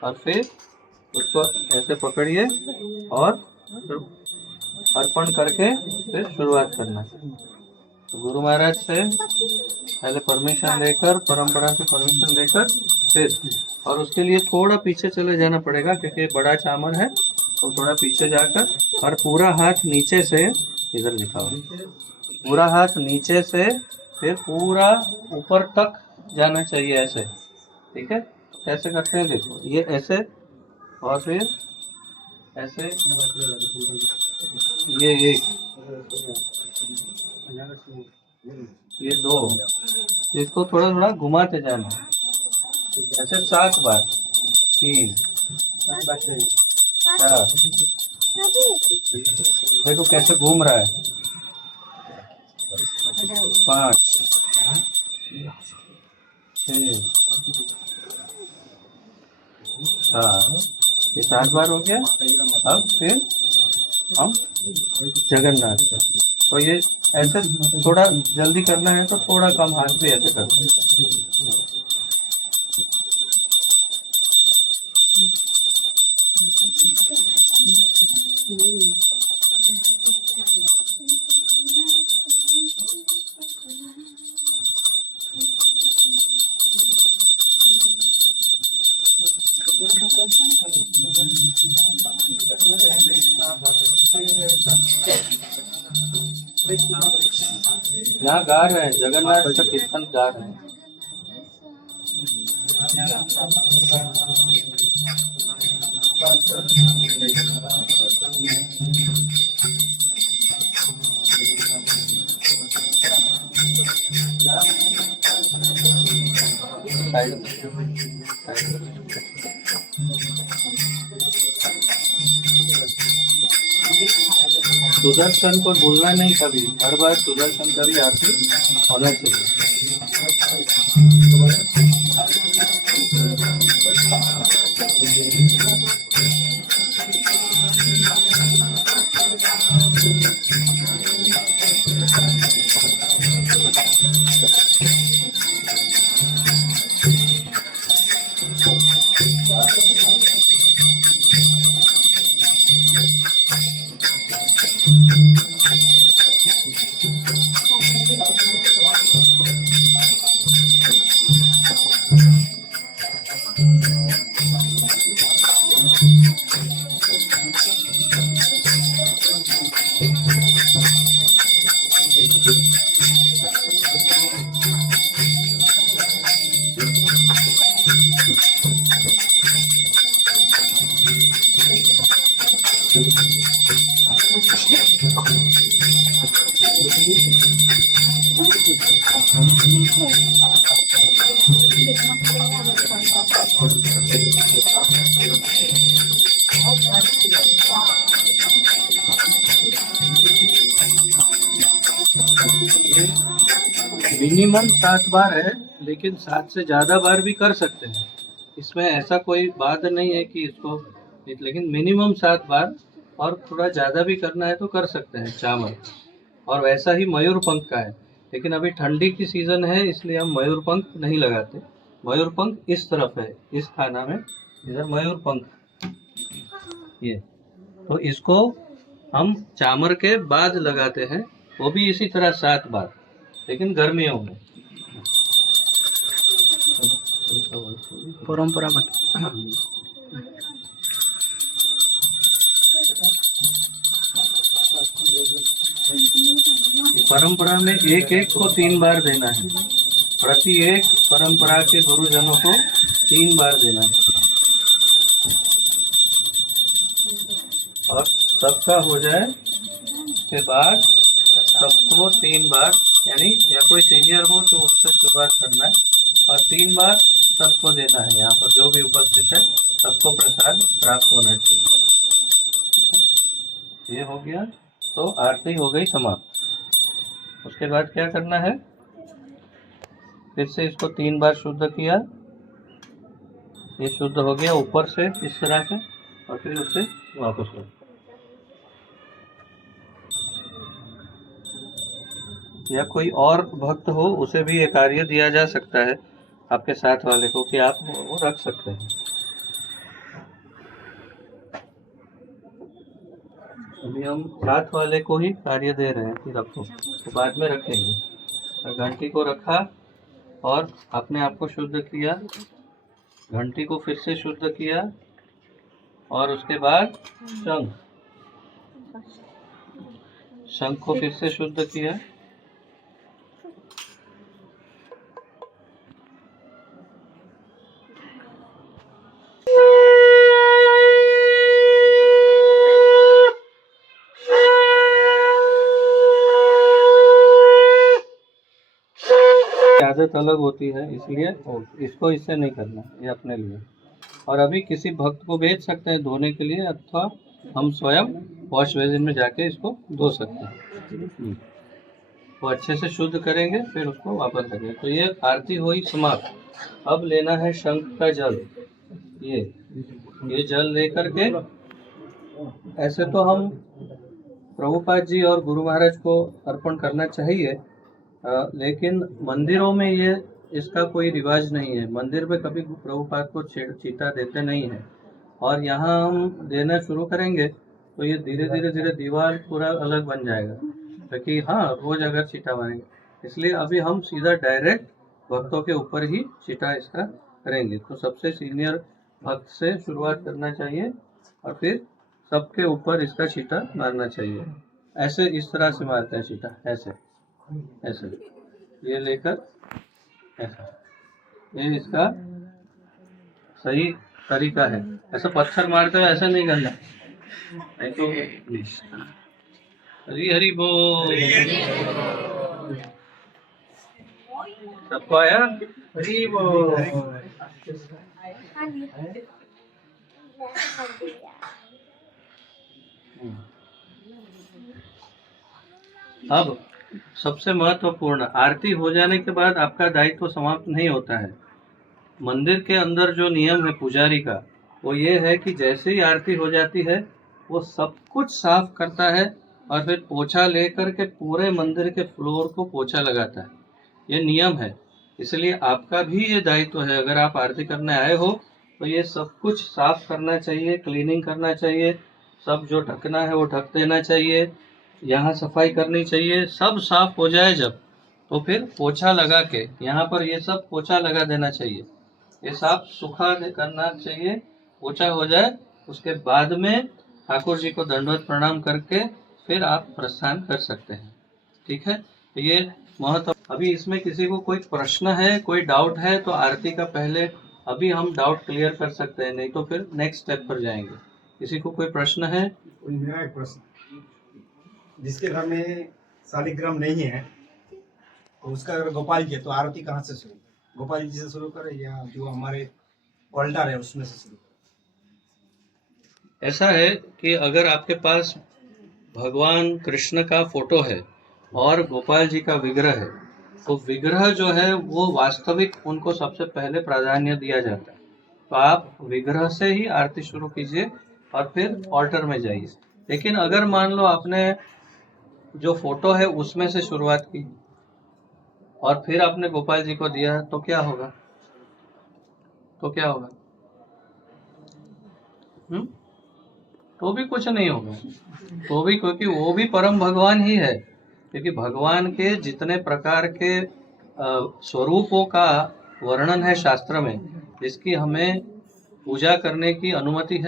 और फिर उसको ऐसे पकड़िए और अर्पण करके फिर शुरुआत करना है। तो गुरु महाराज से पहले परमिशन लेकर, परंपरा से परमिशन लेकर फिर, और उसके लिए थोड़ा पीछे चले जाना पड़ेगा क्योंकि बड़ा चामर है, तो थोड़ा पीछे जाकर और पूरा हाथ नीचे से, इधर लिखा हुआ, पूरा हाथ नीचे से फिर पूरा ऊपर तक जाना चाहिए ऐसे, ठीक है। कैसे करते हैं देखो, ये ऐसे और फिर ऐसे, ये एक, ये 2, इसको थोड़ा थोड़ा घुमाते जाना ऐसे 7 बार, 3 4, देखो कैसे घूम रहा है, 5 6 7, ये 7 बार हो गया। अब फिर हम जगन्नाथ का, तो ये ऐसे थोड़ा जल्दी करना है तो थोड़ा कम हाथ भी ऐसे करते हैं। यहाँ गा रहे हैं, जगन्नाथ का कीर्तन गा रहे हैं। सुदर्शन को भूलना नहीं कभी, हर बार सुदर्शन का भी आरती होना चाहिए। मिनिमम 7 बार है, लेकिन 7 से ज़्यादा बार भी कर सकते हैं, इसमें ऐसा कोई बात नहीं है कि इसको, लेकिन मिनिमम 7 बार, और थोड़ा ज़्यादा भी करना है तो कर सकते हैं चावल। और वैसा ही मयूरपंख का है, लेकिन अभी ठंडी की सीज़न है इसलिए हम मयूरपंख नहीं लगाते। मयूरपंख इस तरफ है, इस खाना में, इधर मयूरपंख ये, तो इसको हम चामर के बाद लगाते हैं, वो भी इसी तरह 7 बार, लेकिन गर्मियों में। परंपरा परंपरा में एक एक को 3 बार देना है, प्रति एक परंपरा के गुरुजनों को 3 बार देना है, और सबका हो जाए उसके बाद सबको 3 बार, यानी या कोई सीनियर हो तो उससे शुरुआत करना है, और 3 बार सबको देना है। यहाँ पर जो भी उपस्थित है सबको प्रसाद प्राप्त होना चाहिए। ये हो गया, तो आरती हो गई समाप्त। उसके बाद क्या करना है, फिर से इसको 3 बार शुद्ध किया, ये शुद्ध हो गया ऊपर से इस तरह से, और फिर उससे वापस हो। या कोई और भक्त हो उसे भी ये कार्य दिया जा सकता है, आपके साथ वाले को, कि आप वो रख सकते हैं। अभी हम साथ वाले को ही कार्य दे रहे हैं कि रखो, तो बाद में रखेंगे। तो घंटी को रखा और अपने आप को शुद्ध किया, घंटी को फिर से शुद्ध किया, और उसके बाद शंख को फिर से शुद्ध किया। आदत अलग होती है, इसलिए इसको इससे नहीं करना, ये अपने लिए। और अभी किसी भक्त को भेज सकते हैं धोने के लिए, अथवा हम स्वयं वॉश बेसिन में जाके इसको धो सकते हैं। वो अच्छे से शुद्ध करेंगे, फिर उसको वापस करेंगे। तो ये आरती हुई समाप्त। अब लेना है शंख का जल। ये जल लेकर के, ऐसे तो हम प्रभुपाद जी और गुरु महाराज को अर्पण करना चाहिए, लेकिन मंदिरों में ये इसका कोई रिवाज नहीं है। मंदिर में कभी प्रभुपाद को चीता देते नहीं है, और यहाँ हम देना शुरू करेंगे तो ये धीरे धीरे दीवार पूरा अलग बन जाएगा, क्योंकि हाँ रोज अगर चीटा मारेंगे, इसलिए अभी हम सीधा डायरेक्ट भक्तों के ऊपर ही चीटा इसका करेंगे। तो सबसे सीनियर भक्त से शुरुआत करना चाहिए और फिर सबके ऊपर इसका चीटा मारना चाहिए। ऐसे इस तरह से मारते हैं चीटा, ऐसे ऐसे ये लेकर ऐसा, ये इसका सही तरीका है। ऐसा पत्थर मारते हुए ऐसा नहीं करना, नहीं तो हरी हरी बोल। सबको आया? हरी बोल। अब सबसे महत्वपूर्ण, आरती हो जाने के बाद आपका दायित्व समाप्त नहीं होता है। मंदिर के अंदर जो नियम है पुजारी का, वो ये है कि जैसे ही आरती हो जाती है वो सब कुछ साफ करता है और फिर पोछा लेकर के पूरे मंदिर के फ्लोर को पोछा लगाता है। ये नियम है, इसलिए आपका भी ये दायित्व है। अगर आप आरती करने आए हो तो ये सब कुछ साफ करना चाहिए, क्लीनिंग करना चाहिए, सब जो ढकना है वो ढक देना चाहिए, यहाँ सफाई करनी चाहिए। सब साफ हो जाए जब, तो फिर पोछा लगा के यहाँ पर ये सब पोछा लगा देना चाहिए, ये साफ सुखा करना चाहिए। पोछा हो जाए उसके बाद में ठाकुर जी को दंडवत प्रणाम करके फिर आप प्रस्थान कर सकते हैं। ठीक है, तो ये महत्व। अभी इसमें किसी को कोई प्रश्न है, कोई डाउट है, तो आरती का पहले अभी हम डाउट क्लियर कर सकते हैं, नहीं तो फिर नेक्स्ट स्टेप पर जाएंगे। किसी को कोई प्रश्न है? मेरा एक प्रश्न, जिसके घर में शालिग्राम नहीं है तो उसका अगर गोपाल जी है तो आरती कहाँ से शुरू? गोपाल जी से शुरू करें या जो हमारे होल्डर है उसमें से शुरू? ऐसा है कि अगर आपके पास भगवान कृष्ण का फोटो है और गोपाल जी का विग्रह है, तो विग्रह जो है वो वास्तविक उनको सबसे पहले प्राधान्य दिया जाता है। तो आप विग्रह से ही आरती शुरू कीजिए और फिर ऑल्टर में जाइए। लेकिन अगर मान लो आपने जो फोटो है उसमें से शुरुआत की और फिर आपने गोपाल जी को दिया, तो क्या होगा? तो भी कुछ नहीं होगा, तो भी, क्योंकि वो भी परम भगवान ही है। क्योंकि भगवान के जितने प्रकार के स्वरूपों का वर्णन है शास्त्र में, जिसकी हमें पूजा करने की अनुमति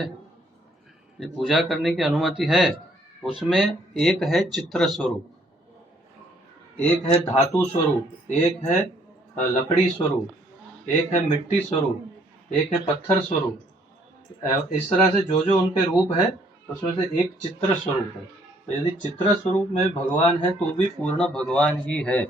है, उसमें एक है चित्र स्वरूप, एक है धातु स्वरूप, एक है लकड़ी स्वरूप, एक है मिट्टी स्वरूप, एक है पत्थर स्वरूप। इस तरह से जो जो उनके रूप है उसमें से एक चित्र स्वरूप है। तो यदि चित्र स्वरूप में भगवान है तो भी पूर्ण भगवान ही है,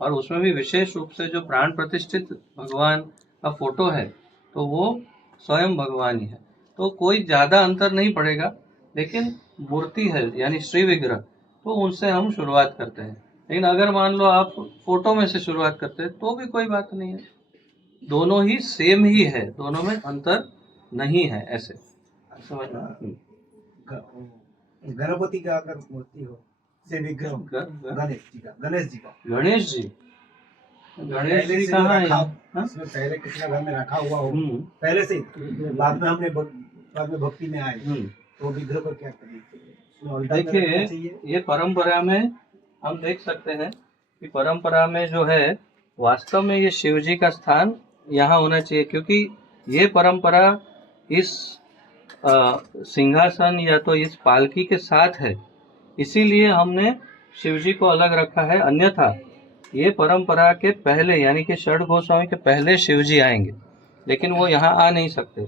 और उसमें भी विशेष रूप से जो प्राण प्रतिष्ठित भगवान का फोटो है तो वो स्वयं भगवान ही है। तो कोई ज्यादा अंतर नहीं पड़ेगा, लेकिन मूर्ति है यानी श्री विग्रह, तो उनसे हम शुरुआत करते हैं। लेकिन अगर मान लो आप फोटो में से शुरुआत करते हैं तो भी कोई बात नहीं है, दोनों ही सेम ही है, दोनों में अंतर नहीं है। ऐसे समझना। गणपति का अगर मूर्ति हो से विग्रह ग- गणेश जी का गणेश जी पहले जी से कहाँ है? रखा, हाँ? इसमें पहले किसी का घर में रखा हुआ हो, हम्म, पहले से ही। बाद में भक्ति में आए हम्म। तो विग्रह को क्या करना चाहिए? उसमें अल्टर में रखना देखिए, चाहिए। ये परंपरा में हम देख सकते हैं कि परंपरा में जो है वास्तव में ये शिव जी का स्थान यहाँ होना चाहिए, क्योंकि ये परंपरा इस सिंहासन या तो इस पालकी के साथ है, इसीलिए हमने शिव जी को अलग रखा है। अन्यथा ये परंपरा के पहले यानी कि षड गोस्वामी के पहले शिव जी आएंगे, लेकिन वो यहाँ आ नहीं सकते।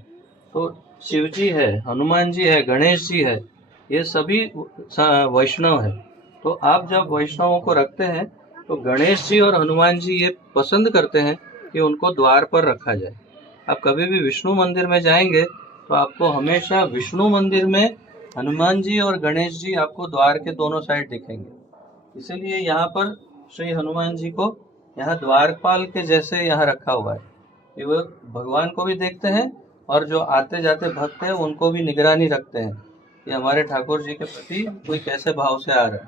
तो शिव जी है, हनुमान जी है, गणेश जी है, ये सभी वैष्णव है। तो आप जब वैष्णवों को रखते हैं तो गणेश जी और हनुमान जी ये पसंद करते हैं कि उनको द्वार पर रखा जाए। आप कभी भी विष्णु मंदिर में जाएंगे तो आपको हमेशा विष्णु मंदिर में हनुमान जी और गणेश जी आपको द्वार के दोनों साइड दिखेंगे। इसीलिए यहाँ पर श्री हनुमान जी को यहाँ द्वारपाल के जैसे यहाँ रखा हुआ है कि वो भगवान को भी देखते हैं और जो आते जाते भक्त हैं उनको भी निगरानी रखते हैं कि हमारे ठाकुर जी के प्रति कोई कैसे भाव से आ रहा है।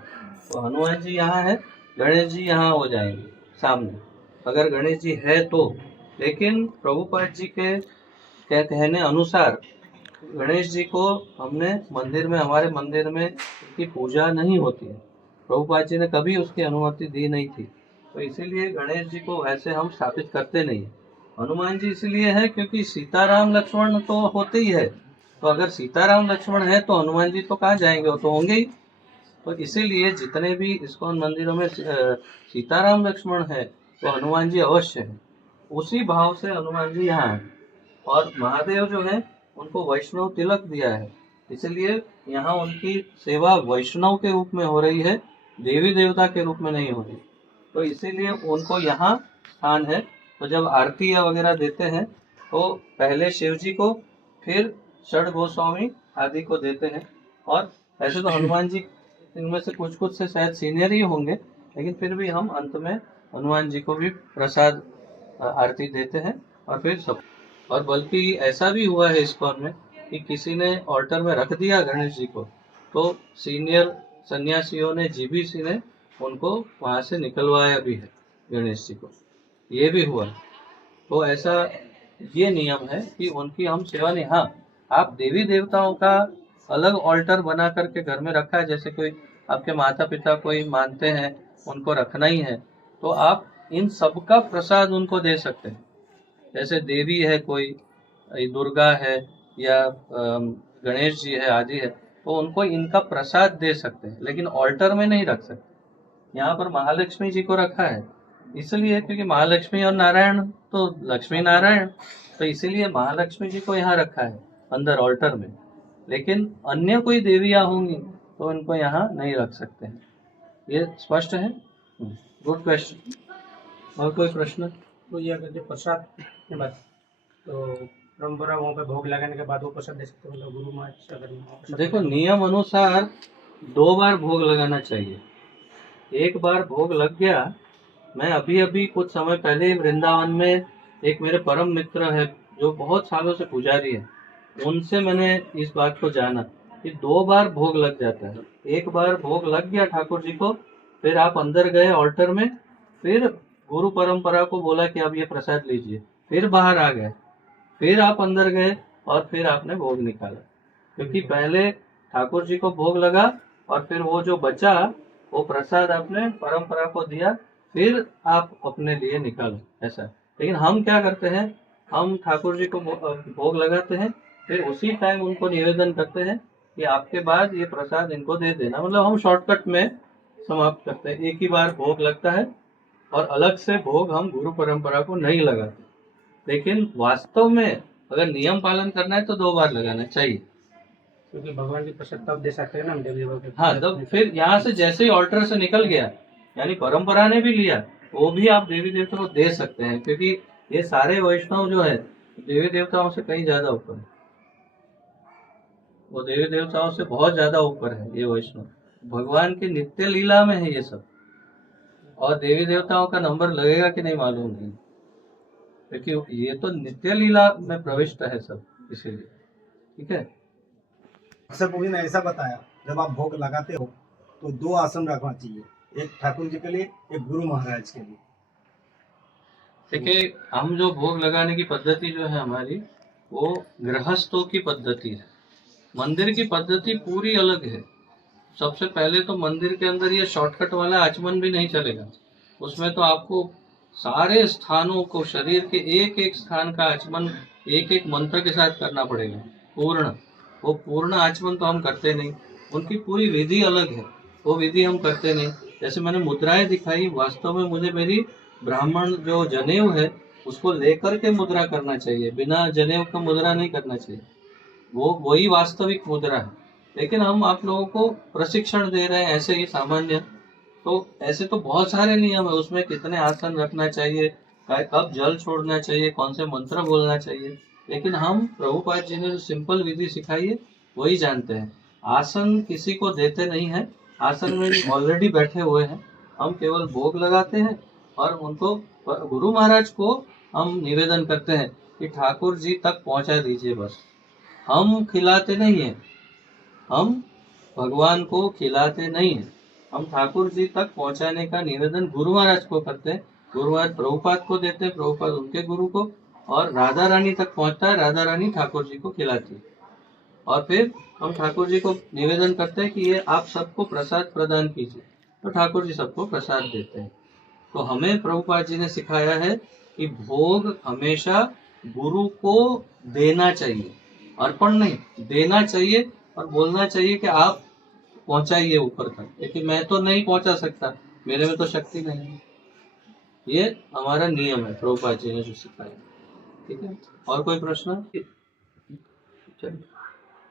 तो हनुमान जी यहाँ है, गणेश जी यहाँ हो जाएंगे सामने, अगर गणेश जी है तो। लेकिन प्रभुपाद जी के कहने अनुसार गणेश जी को हमने मंदिर में, हमारे मंदिर में की पूजा नहीं होती है, प्रभुपाद जी ने कभी उसकी अनुमति दी नहीं थी। तो इसीलिए गणेश जी को वैसे हम स्थापित करते नहीं है। हनुमान जी इसलिए है क्योंकि सीताराम लक्ष्मण तो होते ही है, तो अगर सीताराम लक्ष्मण है तो हनुमान जी तो कहाँ जाएंगे, वो तो होंगे ही। तो इसीलिए जितने भी इस्कॉन मंदिरों में सीताराम लक्ष्मण है तो हनुमान जी अवश्य है। उसी भाव से हनुमान जी यहाँ है। और महादेव जो है उनको वैष्णव तिलक दिया है, इसलिए यहाँ उनकी सेवा वैष्णव के रूप में हो रही है, देवी देवता के रूप में नहीं हो रही। तो इसीलिए उनको यहाँ स्थान है। तो जब आरती या वगैरह देते हैं तो पहले शिव जी को, फिर षड गोस्वामी आदि को देते हैं। और ऐसे तो हनुमान जी इनमें से कुछ कुछ से शायद सीनियर ही होंगे, लेकिन फिर भी हम अंत में हनुमान जी को भी प्रसाद आरती देते हैं और फिर सब। और बल्कि ऐसा भी हुआ है इस्कॉन में कि किसी ने ऑल्टर में रख दिया गणेश जी को, तो सीनियर सन्यासियों ने, जीबीसी ने उनको वहां से निकलवाया भी है गणेश जी को, ये भी हुआ। तो ऐसा ये नियम है कि उनकी हम सेवा नहीं। हाँ, आप देवी देवताओं का अलग ऑल्टर बना करके घर में रखा है, जैसे कोई आपके माता पिता कोई मानते हैं, उनको रखना ही है, तो आप इन सब का प्रसाद उनको दे सकते हैं। जैसे देवी है कोई, दुर्गा है या गणेश जी है आदि है, तो उनको इनका प्रसाद दे सकते हैं, लेकिन ऑल्टर में नहीं रख सकते। यहाँ पर महालक्ष्मी जी को रखा है इसलिए क्योंकि महालक्ष्मी और नारायण तो लक्ष्मी नारायण, तो इसीलिए महालक्ष्मी जी को यहाँ रखा है अंदर ऑल्टर में। लेकिन अन्य कोई देवियाँ होंगी तो इनको यहाँ नहीं रख सकते हैं। ये स्पष्ट है? Good question. और कोई प्रश्न? तो ये अगर जो प्रसाद के बाद तो परम्परा वहाँ पे भोग लगाने के बाद वो प्रसाद दे सकते हो, मतलब गुरु महाराज अगर वहाँ प्रसाद देखो, लगाने- नियम अनुसार 2 बार भोग लगाना चाहिए। एक बार भोग लग गया, मैं अभी अभी कुछ समय पहले ही वृंदावन में एक मेरे परम मित्र है जो बहुत सालों से पुजारी है, उनसे मैंने इस बात को जाना कि 2 बार भोग लग जाता है। एक बार भोग लग गया ठाकुर जी को, फिर आप अंदर गए ऑल्टर में, फिर गुरु परंपरा को बोला कि अब ये प्रसाद लीजिए, फिर बाहर आ गए, फिर आप अंदर गए और फिर आपने भोग निकाला। क्योंकि पहले ठाकुर जी को भोग लगा और फिर वो जो बचा वो प्रसाद आपने परंपरा को दिया, फिर आप अपने लिए निकालो, ऐसा। लेकिन हम क्या करते हैं, हम ठाकुर जी को भोग लगाते हैं, फिर उसी टाइम उनको निवेदन करते हैं कि आपके बाद ये प्रसाद इनको दे देना। मतलब हम शॉर्टकट में समाप्त करते हैं। एक ही बार भोग लगता है और अलग से भोग हम गुरु परंपरा को नहीं लगाते। लेकिन वास्तव में अगर नियम पालन करना है तो 2 बार लगाना चाहिए। क्योंकि भगवान की प्रसाद तब दे सकते हैं ना हम देवी देवता के। हाँ, तब फिर यहाँ से जैसे ही ऑल्टर से निकल गया, यानी परंपरा ने भी लिया, वो भी आप देवी देवता को दे सकते हैं, क्योंकि ये सारे वैष्णव जो है देवी देवताओं से कहीं ज्यादा ऊपर है। वो देवी देवताओं से बहुत ज्यादा ऊपर है ये वैष्णव। भगवान की नित्य लीला में है ये सब, और देवी देवताओं का नंबर लगेगा कि नहीं मालूम नहीं, क्योंकि ये तो नित्य लीला में प्रविष्ट है सब, इसीलिए। ठीक है। अक्सर पुरी ने ऐसा बताया, जब आप भोग लगाते हो तो 2 आसन रखना चाहिए, एक ठाकुर जी के लिए, एक गुरु महाराज के लिए। देखिए, हम जो भोग लगाने की पद्धति जो है हमारी, वो गृहस्थों की पद्धति है। मंदिर की पद्धति पूरी अलग है। सबसे पहले तो मंदिर के अंदर ये शॉर्टकट वाला आचमन भी नहीं चलेगा। उसमें तो आपको सारे स्थानों को, शरीर के एक एक स्थान का आचमन एक एक मंत्र के साथ करना पड़ेगा, पूर्ण। वो पूर्ण आचमन तो हम करते नहीं, उनकी पूरी विधि अलग है, वो विधि हम करते नहीं। जैसे मैंने मुद्राएं दिखाई, वास्तव में मुझे मेरी ब्राह्मण जो जनेऊ है उसको लेकर के मुद्रा करना चाहिए, बिना जनेऊ का मुद्रा नहीं करना चाहिए। वो वही वास्तविक मुद्रा है। लेकिन हम आप लोगों को प्रशिक्षण दे रहे हैं ऐसे ही सामान्य। तो ऐसे तो बहुत सारे नियम है, उसमें कितने आसन रखना चाहिए, कब जल छोड़ना चाहिए, कौन से मंत्र बोलना चाहिए। लेकिन हम प्रभुपाद जी ने जो सिंपल विधि सिखाई है वही जानते हैं। आसन किसी को देते नहीं है, आसन में ऑलरेडी बैठे हुए हैं, हम केवल भोग लगाते हैं और उनको, गुरु महाराज को हम निवेदन करते हैं कि ठाकुर जी तक पहुंचा दीजिए बस। हम खिलाते नहीं है, हम भगवान को खिलाते नहीं है, हम ठाकुर जी तक पहुंचाने का निवेदन गुरु महाराज को करते हैं। गुरु महाराज प्रभुपाद को देते हैं, प्रभुपाद उनके गुरु को, और राधा रानी तक पहुंचता है, राधा रानी ठाकुर जी को खिलाती है। और फिर हम ठाकुर जी को निवेदन करते हैं कि ये आप सबको प्रसाद प्रदान कीजिए, तो ठाकुर जी सबको प्रसाद देते हैं। तो हमें प्रभुपाद जी ने सिखाया है कि भोग हमेशा गुरु को देना चाहिए, अर्पण नहीं, देना चाहिए, और बोलना चाहिए कि आप पहुंचाइए ऊपर तक, लेकिन मैं तो नहीं पहुंचा सकता, मेरे में तो शक्ति नहीं है। ये हमारा नियम है, प्रभुपाद जी ने जो सिखाया। ठीक है, और कोई प्रश्न? चलिए,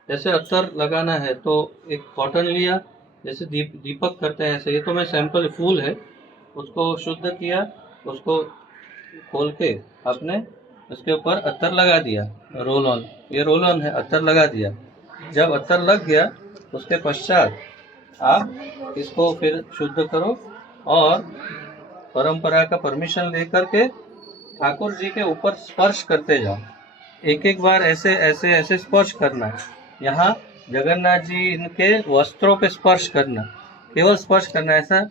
जैसे अत्तर लगाना है तो एक कॉटन लिया, जैसे दीपक करते हैं ऐसे। ये तो मैं सैंपल फूल है, उसको शुद्ध किया, उसको खोल के आपने उसके ऊपर अत्तर लगा दिया, रोल ऑन, ये रोल ऑन है, अत्तर लगा दिया। जब अत्तर लग गया उसके पश्चात आप इसको फिर शुद्ध करो और परंपरा का परमिशन लेकर के ठाकुर जी के ऊपर स्पर्श करते जाओ। एक एक बार ऐसे ऐसे ऐसे स्पर्श करना है। यहाँ जगन्नाथ जी इनके वस्त्रों पे स्पर्श करना, केवल स्पर्श करना है, ऐसा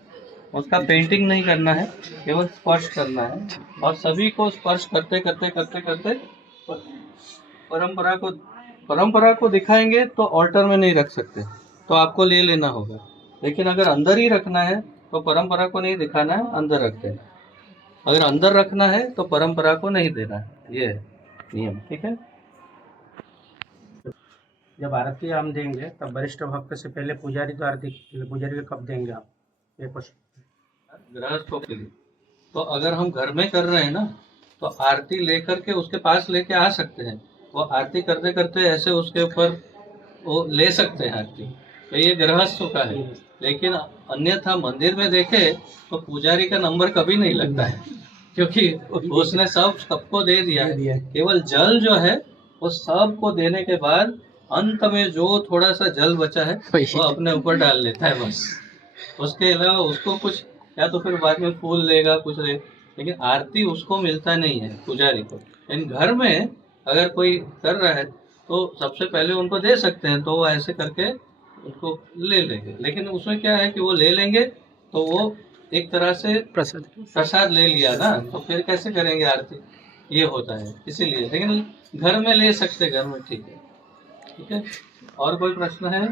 उसका पेंटिंग नहीं करना है, केवल स्पर्श करना है। और सभी को स्पर्श करते करते करते करते परंपरा को दिखाएंगे तो ऑल्टर में नहीं रख सकते, तो आपको ले लेना होगा। लेकिन अगर अंदर ही रखना है तो परंपरा को नहीं दिखाना है, अंदर रखते हैं। अगर अंदर रखना है तो परंपरा को नहीं देना है, ये है नियम। ठीक है। जब आरती हम देंगे तब वरिष्ठ भक्त से पहले पुजारी तो आरती, पुजारी को कब देंगे आप, ये क्वेश्चन। गृहस्थों के लिए तो अगर हम घर में कर रहे हैं ना, तो आरती लेकर के उसके पास लेके आ सकते हैं, वो आरती करते करते ऐसे उसके ऊपर वो ले सकते हैं आरती, तो ये गृहस्थों का है। लेकिन अन्यथा मंदिर में देखे तो पुजारी का नंबर कभी नहीं लगता है, क्योंकि उसने सबको दे दिया है। केवल जल जो है वो सबको देने के बाद अंत में जो थोड़ा सा जल बचा है वो अपने ऊपर डाल लेता है बस। उसके अलावा उसको कुछ, या तो फिर बाद में फूल लेगा कुछ ले, लेकिन आरती उसको मिलता नहीं है पुजारी को। इन घर में अगर कोई कर रहा है तो सबसे पहले उनको दे सकते हैं, तो वो ऐसे करके उनको ले लेंगे। लेकिन उसमें क्या है कि वो ले लेंगे तो वो एक तरह से प्रसाद ले लिया ना, तो फिर कैसे करेंगे आरती, ये होता है इसीलिए। लेकिन घर में ले सकते, घर में ठीक है। ठीक है, और कोई प्रश्न है?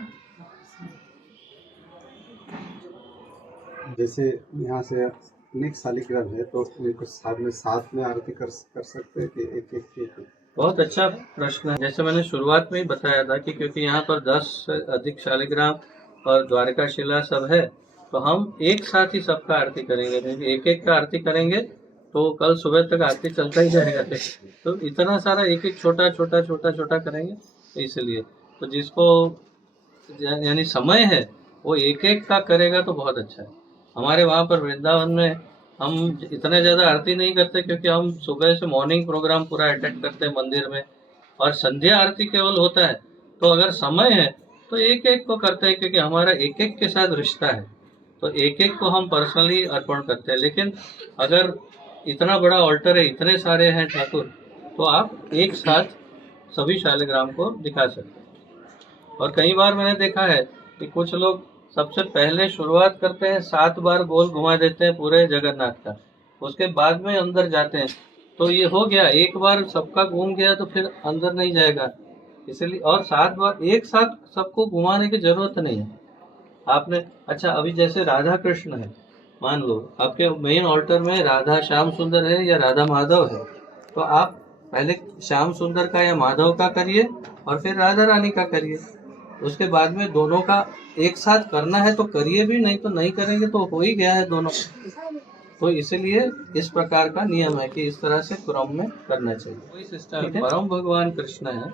जैसे यहाँ से अनेक शालिग्राम है तो उनको साथ में आरती कर सकते हैं कि एक एक? बहुत अच्छा प्रश्न है। जैसे मैंने शुरुआत में ही बताया था कि क्योंकि यहाँ पर 10 से अधिक शालिग्राम और द्वारका शिला सब है, तो हम एक साथ ही सबका आरती करेंगे। क्योंकि एक एक का आरती करेंगे तो कल सुबह तक आरती चलता ही जाएगा, तो इतना सारा एक एक छोटा छोटा छोटा छोटा करेंगे, इसलिए तो जिसको यानी समय है वो एक एक का करेगा तो बहुत अच्छा है। हमारे वहाँ पर वृंदावन में हम इतने ज़्यादा आरती नहीं करते, क्योंकि हम सुबह से मॉर्निंग प्रोग्राम पूरा अटेंड करते हैं मंदिर में, और संध्या आरती केवल होता है। तो अगर समय है तो एक एक को करते हैं, क्योंकि हमारा एक एक के साथ रिश्ता है, तो एक एक को हम पर्सनली अर्पण करते हैं। लेकिन अगर इतना बड़ा ऑल्टर है, इतने सारे हैं ठाकुर, तो आप एक साथ सभी शालिग्राम को दिखा सकते हैं। और कई बार मैंने देखा है कि कुछ लोग सबसे पहले शुरुआत करते हैं 7 बार गोल घुमा देते हैं पूरे जगन्नाथ का, उसके बाद में अंदर जाते हैं। तो ये हो गया, एक बार सबका घूम गया तो फिर अंदर नहीं जाएगा, इसलिए। और 7 बार एक साथ सबको घुमाने की जरूरत नहीं है आपने। अच्छा, अभी जैसे राधा कृष्ण है, मान लो आपके मेन ऑल्टर में राधा श्याम सुंदर है या राधा माधव है, तो आप पहले श्याम सुंदर का या माधव का करिए और फिर राधा रानी का करिए। उसके बाद में दोनों का एक साथ करना है तो करिए भी, नहीं तो नहीं करेंगे तो हो ही गया है दोनों। तो इसलिए इस प्रकार का नियम है कि इस तरह से क्रम में करना चाहिए। वही सिस्टम परम भगवान कृष्ण है,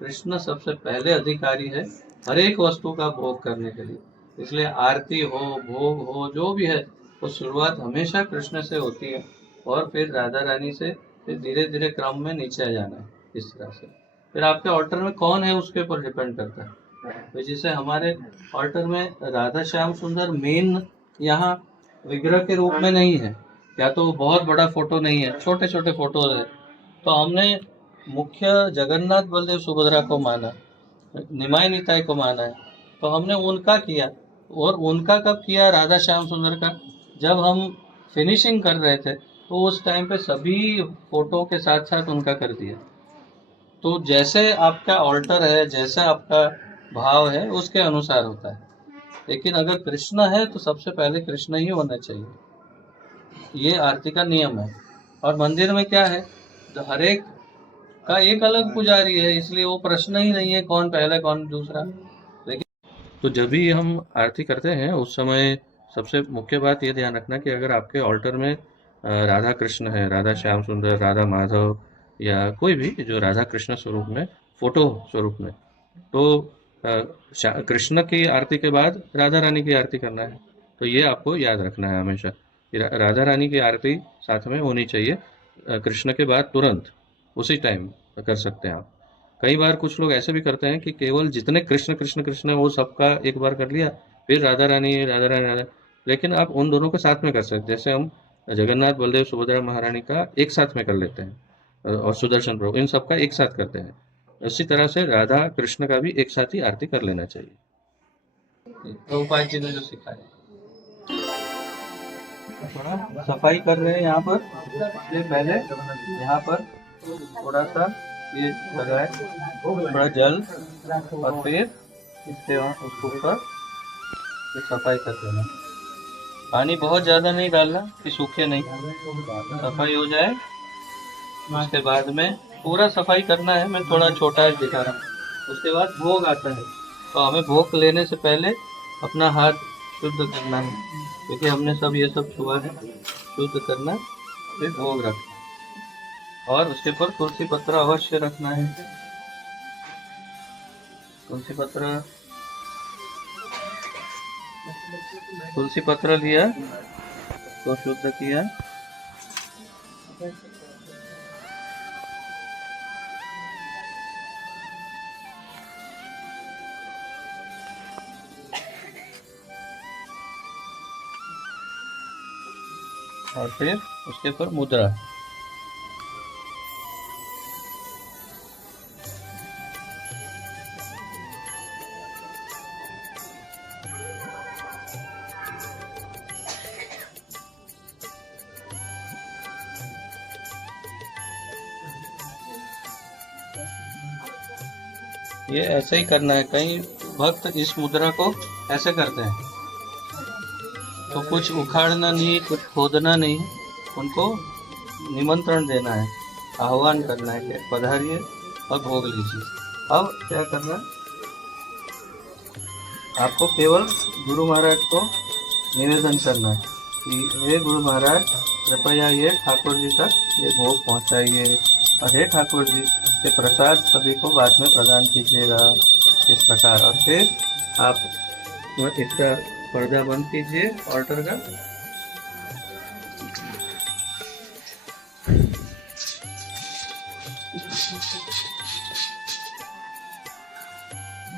कृष्ण सबसे पहले अधिकारी है हर एक वस्तु का भोग करने के लिए, इसलिए आरती हो, भोग हो, जो भी है तो शुरुआत हमेशा कृष्ण से होती है और फिर राधा रानी से, फिर धीरे धीरे क्रम में नीचे जाना है इस तरह से। फिर आपके ऑल्टर में कौन है उसके ऊपर डिपेंड करता है। तो जैसे हमारे ऑल्टर में राधा श्याम सुंदर मेन यहाँ विग्रह के रूप में नहीं है, या तो बहुत बड़ा फोटो नहीं है, छोटे छोटे फोटो है, तो हमने मुख्य जगन्नाथ बलदेव सुभद्रा को माना, निमाई निताई को माना है, तो हमने उनका किया। और उनका कब किया? राधा श्याम सुंदर का जब हम फिनिशिंग कर रहे थे तो उस टाइम पे सभी फोटो के साथ साथ उनका कर दिया। तो जैसे आपका ऑल्टर है, जैसा आपका भाव है, उसके अनुसार होता है। लेकिन अगर कृष्ण है तो सबसे पहले कृष्ण ही होना चाहिए, ये आरती का नियम है। और मंदिर में क्या है, तो हर एक का एक अलग पुजारी है, इसलिए वो प्रश्न ही नहीं है कौन पहला कौन दूसरा। लेकिन तो जब भी हम आरती करते हैं उस समय सबसे मुख्य बात ये ध्यान रखना कि अगर आपके ऑल्टर में राधा कृष्ण है, राधा श्याम सुंदर, राधा माधव या कोई भी जो राधा कृष्ण स्वरूप में, फोटो स्वरूप में, तो कृष्ण की आरती के बाद राधा रानी की आरती करना है। तो ये आपको याद रखना है हमेशा कि राधा रानी की आरती साथ में होनी चाहिए, कृष्ण के बाद तुरंत उसी टाइम कर सकते हैं आप। कई बार कुछ लोग ऐसे भी करते हैं कि केवल जितने कृष्ण कृष्ण कृष्ण है वो सबका एक बार कर लिया, फिर राधा रानी राधा रानी राधा। लेकिन आप उन दोनों को साथ में कर सकते हैं, जैसे हम जगन्नाथ बलदेव सुभद्रा महारानी का एक साथ में कर लेते हैं और सुदर्शन प्रभु, इन सबका एक साथ करते हैं। उसी तरह से राधा कृष्ण का भी एक साथ ही आरती कर लेना चाहिए। प्रभुपाद जी ने जो सिखाया, थोड़ा सफाई कर रहे हैं यहाँ पर। ये पहले यहाँ पर थोड़ा सा ये लगाए, थोड़ा जल, और फिर इसके उसके ऊपर सफाई कर देना। पानी बहुत ज़्यादा नहीं डालना कि सूखे नहीं, सफाई हो जाए। उसके बाद में पूरा सफाई करना है, मैं थोड़ा छोटा दिखा रहा हूँ। उसके बाद भोग आता है, तो हमें भोग लेने से पहले अपना हाथ शुद्ध करना है, क्योंकि हमने सब ये सब छुआ है। शुद्ध करना, फिर भोग रखना, और उसके ऊपर तुलसी पत्र अवश्य रखना है। तुलसी पत्र लिया तो शुद्ध किया, और फिर उसके ऊपर मुद्रा। ये ऐसे ही करना है। कई भक्त इस मुद्रा को ऐसे करते हैं, तो कुछ उखाड़ना नहीं, कुछ खोदना नहीं, उनको निमंत्रण देना है, आह्वान करना है कि पधारिए और भोग लीजिए। अब क्या करना है, आपको केवल गुरु महाराज को निवेदन करना है कि हे गुरु महाराज, कृपया ये ठाकुर जी तक ये भोग पहुंचाइए, और हे ठाकुर जी ये प्रसाद सभी को बाद में प्रदान कीजिएगा, इस प्रकार। और फिर आप इसका पर्दा बंद कीजिए ऑल्टर का,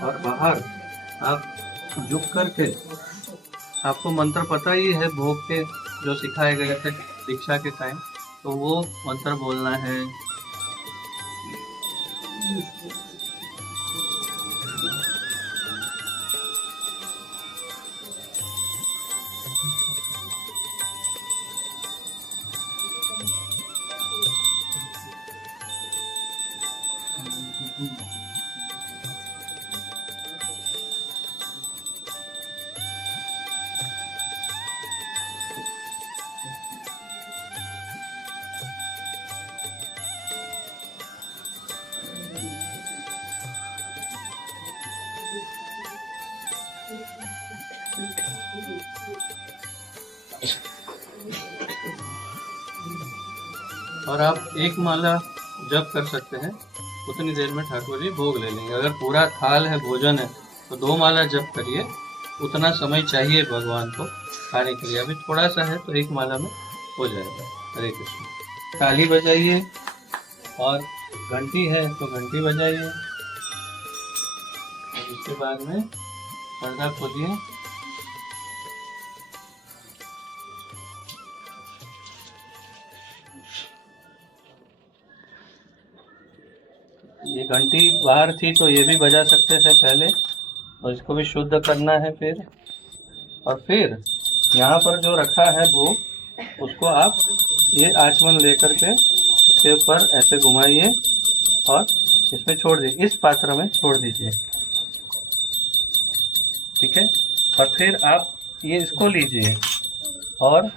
और बाहर आप झुक करके, आपको मंत्र पता ही है भोग के जो सिखाए गए थे दीक्षा के टाइम, तो वो मंत्र बोलना है। और आप एक माला जप कर सकते हैं, उतनी देर में ठाकुर जी भोग ले लेंगे। अगर पूरा थाल है, भोजन है, तो 2 माला जप करिए, उतना समय चाहिए भगवान को खाने के लिए। अभी थोड़ा सा है तो 1 माला में हो जाएगा। हरे कृष्ण। ताली बजाइए और घंटी है तो घंटी बजाइए, और उसके बाद में पर्दा खोलिए। ये घंटी बाहर थी तो ये भी बजा सकते थे पहले, और इसको भी शुद्ध करना है फिर। और फिर यहाँ पर जो रखा है भोग, उसको आप ये आचमन लेकर के इसके ऊपर ऐसे घुमाइए और इसमें छोड़ दीजिए, इस पात्र में छोड़ दीजिए, ठीक है। और फिर आप ये इसको लीजिए और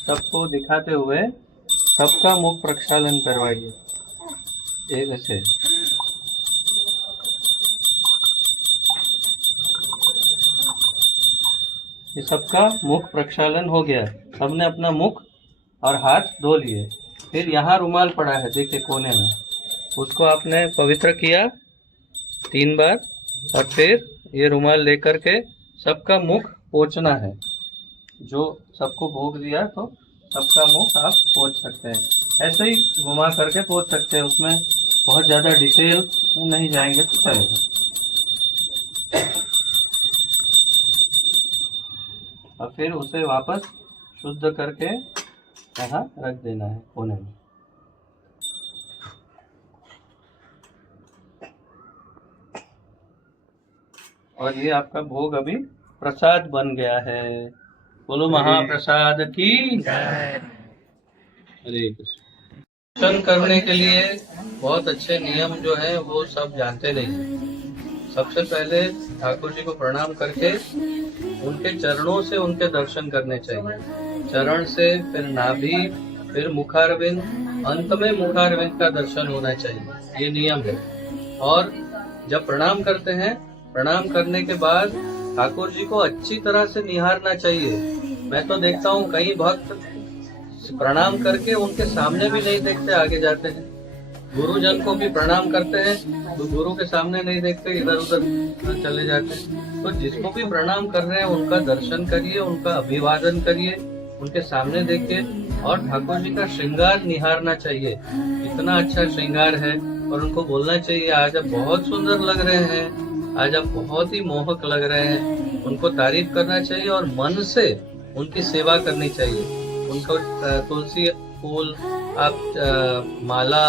सबको दिखाते हुए सबका मुख प्रक्षालन करवाइए, एक ऐसे। ये सबका मुख प्रक्षालन हो गया, सबने अपना मुख और हाथ धो लिए। फिर यहाँ रुमाल पड़ा है, देखिए कोने में, उसको आपने पवित्र किया 3 बार, और फिर ये रुमाल लेकर के सबका मुख पोंछना है। जो सबको भोग दिया तो सबका मुख आप पोंछ सकते हैं, ऐसे ही घुमा करके पोंछ सकते हैं, उसमें बहुत ज़्यादा डिटेल नहीं जाएंगे तो चलेगा। और फिर उसे वापस शुद्ध करके यहाँ रख देना है कोने में। और ये आपका भोग अभी प्रसाद बन गया है। बोलो महाप्रसाद की जय। हरे कृष्ण। दर्शन करने के लिए बहुत अच्छे नियम जो है वो सब जानते नहीं। सबसे पहले ठाकुर जी को प्रणाम करके उनके चरणों से उनके दर्शन करने चाहिए। चरण से, फिर नाभि, फिर मुखारविंद, अंत में मुखारविंद का दर्शन होना चाहिए, ये नियम है। और जब प्रणाम करते हैं, प्रणाम करने के बाद ठाकुर जी को अच्छी तरह से निहारना चाहिए। मैं तो देखता हूँ कई भक्त प्रणाम करके उनके सामने भी नहीं देखते, आगे जाते हैं। गुरुजन को भी प्रणाम करते हैं तो गुरु के सामने नहीं देखते, इधर उधर चले जाते हैं। तो जिसको भी प्रणाम कर रहे हैं उनका दर्शन करिए, उनका अभिवादन करिए, उनके सामने देखिए, और ठाकुर जी का श्रृंगार निहारना चाहिए। इतना अच्छा श्रृंगार है, और उनको बोलना चाहिए आज आप बहुत सुंदर लग रहे हैं, आज आप बहुत ही मोहक लग रहे हैं। उनको तारीफ करना चाहिए और मन से उनकी सेवा करनी चाहिए। उनको तुलसी फूल, आप माला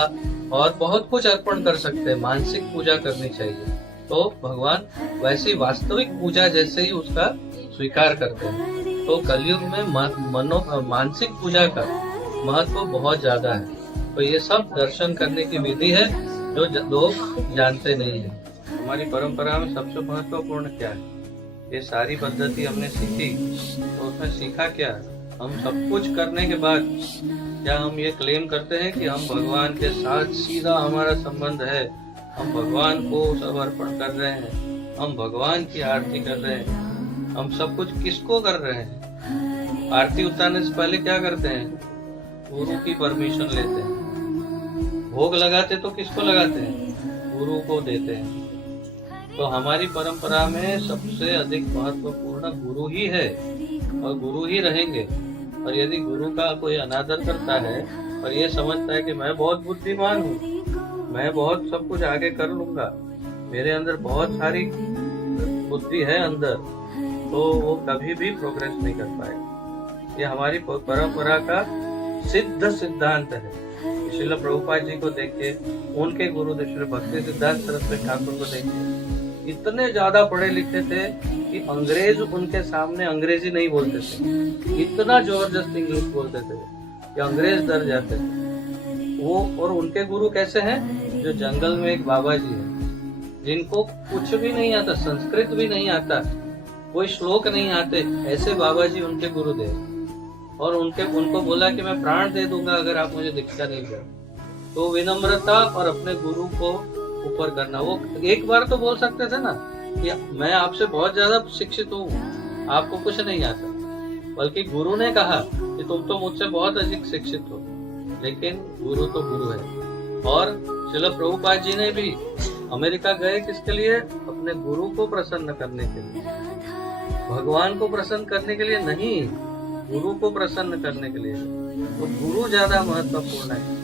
और बहुत कुछ अर्पण कर सकते हैं। मानसिक पूजा करनी चाहिए, तो भगवान वैसी वास्तविक पूजा जैसे ही उसका स्वीकार करते हैं। तो कलयुग में मानसिक पूजा का महत्व बहुत ज्यादा है। तो ये सब दर्शन करने की विधि है जो लोग जानते नहीं है। हमारी परंपरा में सबसे महत्वपूर्ण क्या है? ये सारी पद्धति हमने सीखी, तो उसमें सीखा क्या? हम सब कुछ करने के बाद क्या हम ये क्लेम करते हैं कि हम भगवान के साथ सीधा हमारा संबंध है, हम भगवान को सब अर्पण कर रहे हैं, हम भगवान की आरती कर रहे हैं। हम सब कुछ किसको कर रहे हैं? आरती उतारने से पहले क्या करते हैं? गुरु की परमिशन लेते हैं। भोग लगाते तो किसको लगाते हैं? गुरु को देते हैं। तो हमारी परंपरा में सबसे अधिक महत्वपूर्ण गुरु ही है और गुरु ही रहेंगे। और यदि गुरु का कोई अनादर करता है और ये समझता है कि मैं बहुत बुद्धिमान हूँ, मैं बहुत सब कुछ आगे कर लूंगा, मेरे अंदर बहुत सारी बुद्धि है अंदर, तो वो कभी भी प्रोग्रेस नहीं कर पाएगा। ये हमारी परंपरा का सिद्ध सिद्धांत है। श्रील प्रभुपाद जी को देखिए, उनके गुरुदेव श्री भक्ति सिद्धांत सरस्वती ठाकुर को देखिए, इतने ज्यादा पढ़े लिखे थे कि अंग्रेज उनके सामने अंग्रेजी नहीं बोलते थे, इतना जबरदस्त इंग्लिश बोलते थे कि अंग्रेज डर जाते थे वो। और उनके गुरु कैसे हैं? जो जंगल में एक बाबा जी हैं, जिनको कुछ भी नहीं आता, संस्कृत भी नहीं आता, कोई श्लोक नहीं आते, ऐसे बाबा जी उनके गुरुदेव। और उनको बोला कि मैं प्राण दे दूंगा अगर आप मुझे दीक्षा नहीं दो। तो विनम्रता और अपने गुरु को ऊपर करना। वो एक बार तो बोल सकते थे ना कि मैं आपसे बहुत ज्यादा शिक्षित हूँ, आपको कुछ नहीं आता, बल्कि गुरु ने कहा कि तुम तो मुझसे बहुत अधिक शिक्षित हो, लेकिन गुरु तो गुरु है। और श्रील प्रभुपाद जी ने भी अमेरिका गए किसके लिए? अपने गुरु को प्रसन्न करने के लिए, भगवान को प्रसन्न करने के लिए नहीं, गुरु को प्रसन्न करने के लिए। तो गुरु ज्यादा महत्वपूर्ण है।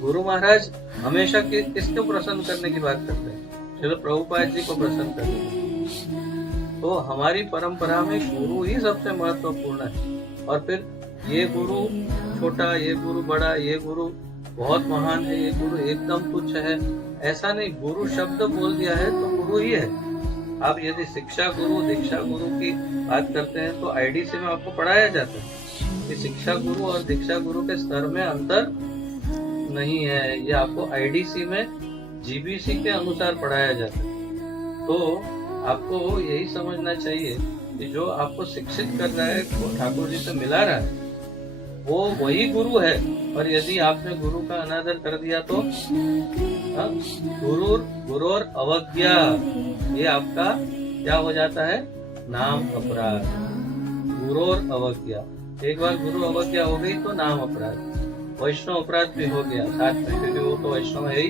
गुरु महाराज हमेशा किसको प्रसन्न करने की बात करते हैं? श्रील प्रभुपाद जी को प्रसन्न करने की। तो हमारी परंपरा में गुरु ही सबसे महत्वपूर्ण है। और फिर ये गुरु छोटा, ये गुरु बड़ा, ये गुरु बहुत महान है, ये गुरु एकदम तुच्छ है, ऐसा नहीं। गुरु शब्द बोल दिया है तो गुरु ही है। आप यदि शिक्षा गुरु, दीक्षा गुरु की बात करते हैं तो आईडीसी में आपको पढ़ाया जाता है कि शिक्षा गुरु और दीक्षा गुरु के स्तर में अंतर नहीं है। ये आपको आईडीसी में जीबीसी के अनुसार पढ़ाया जाता है। तो आपको यही समझना चाहिए कि जो आपको शिक्षित कर रहा है, वो ठाकुर जी से मिला रहा है, वो वही गुरु है। और यदि आपने गुरु का अनादर कर दिया तो गुरुर अवज्ञा, ये आपका क्या हो जाता है? नाम अपराध। गुरुर अवज्ञा, एक बार गुरु अवज्ञा हो गई तो नाम अपराध, वैष्णव अपराध भी हो गया साथ में, क्योंकि वो तो वैष्णव है ही।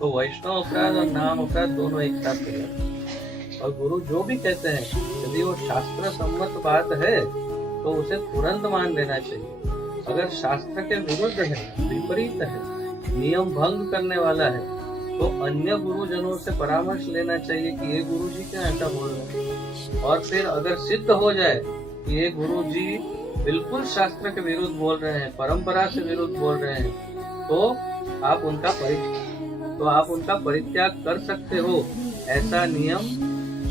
तो वैष्णव अपराध और नाम अपराध दोनों एक साथ हो जाते। और गुरु जो भी कहते हैं, यदि वो शास्त्र सम्मत बात है तो उसे तुरंत मान लेना चाहिए। अगर शास्त्र के विरुद्ध है, विपरीत है, नियम भंग करने वाला है, तो अन्य गुरुजनों से परामर्श लेना चाहिए कि ये गुरु जी क्या ऐसा बोल रहे हैं। और फिर अगर सिद्ध हो जाए कि ये गुरु जी बिल्कुल शास्त्र के विरुद्ध बोल रहे हैं, परंपरा से विरुद्ध बोल रहे हैं, तो आप उनका परित्याग कर सकते हो। ऐसा नियम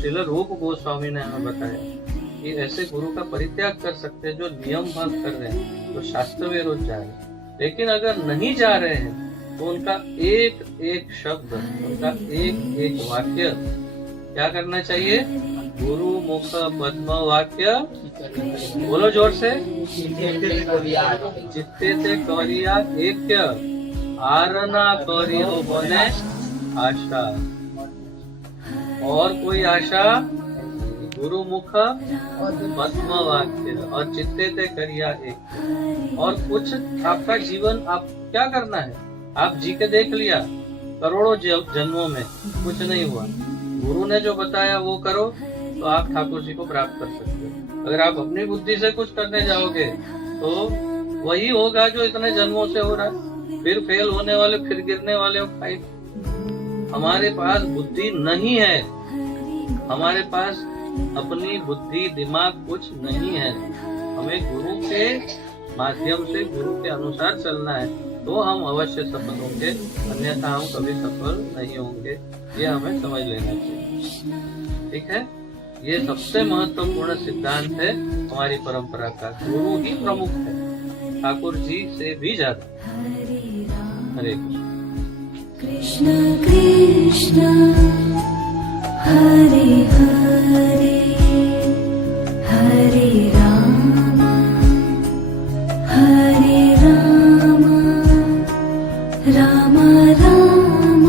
श्रील रूप गोस्वामी ने हमें बताया कि ऐसे गुरु का परित्याग कर सकते हैं जो नियम भंग कर रहे हैं, जो शास्त्र विरुद्ध जा रहे हैं। लेकिन अगर नहीं जा रहे हैं तो उनका एक एक शब्द, उनका एक एक वाक्य क्या करना चाहिए? गुरु मुख पद्म वाक्य, बोलो जोर से, चित्ते से करिया एक, आरना करियो बने आशा। और कोई आशा? गुरु मुख पद्म वाक्य और चित्ते से करिया एक। और कुछ आपका जीवन आप क्या करना है? आप जी के देख लिया करोड़ों जन्मों में, कुछ नहीं हुआ। गुरु ने जो बताया वो करो तो आप ठाकुर जी को प्राप्त कर सकते हो। अगर आप अपनी बुद्धि से कुछ करने जाओगे तो वही होगा जो इतने जन्मों से हो रहा है। फिर फेल होने वाले, फिर गिरने वाले। हमारे पास बुद्धि नहीं है, हमारे पास अपनी बुद्धि दिमाग कुछ नहीं है। हमें गुरु के माध्यम से, गुरु के अनुसार चलना है तो हम अवश्य सफल होंगे, अन्यथा हम कभी सफल नहीं होंगे। ये हमें समझ लेना चाहिए। ठीक है, ये सबसे महत्वपूर्ण सिद्धांत है हमारी परंपरा का। गुरु ही प्रमुख है, ठाकुर जी से भी ज्यादा। हरे कृष्ण कृष्ण हरे हरे, हरे राम हरे राम, राम राम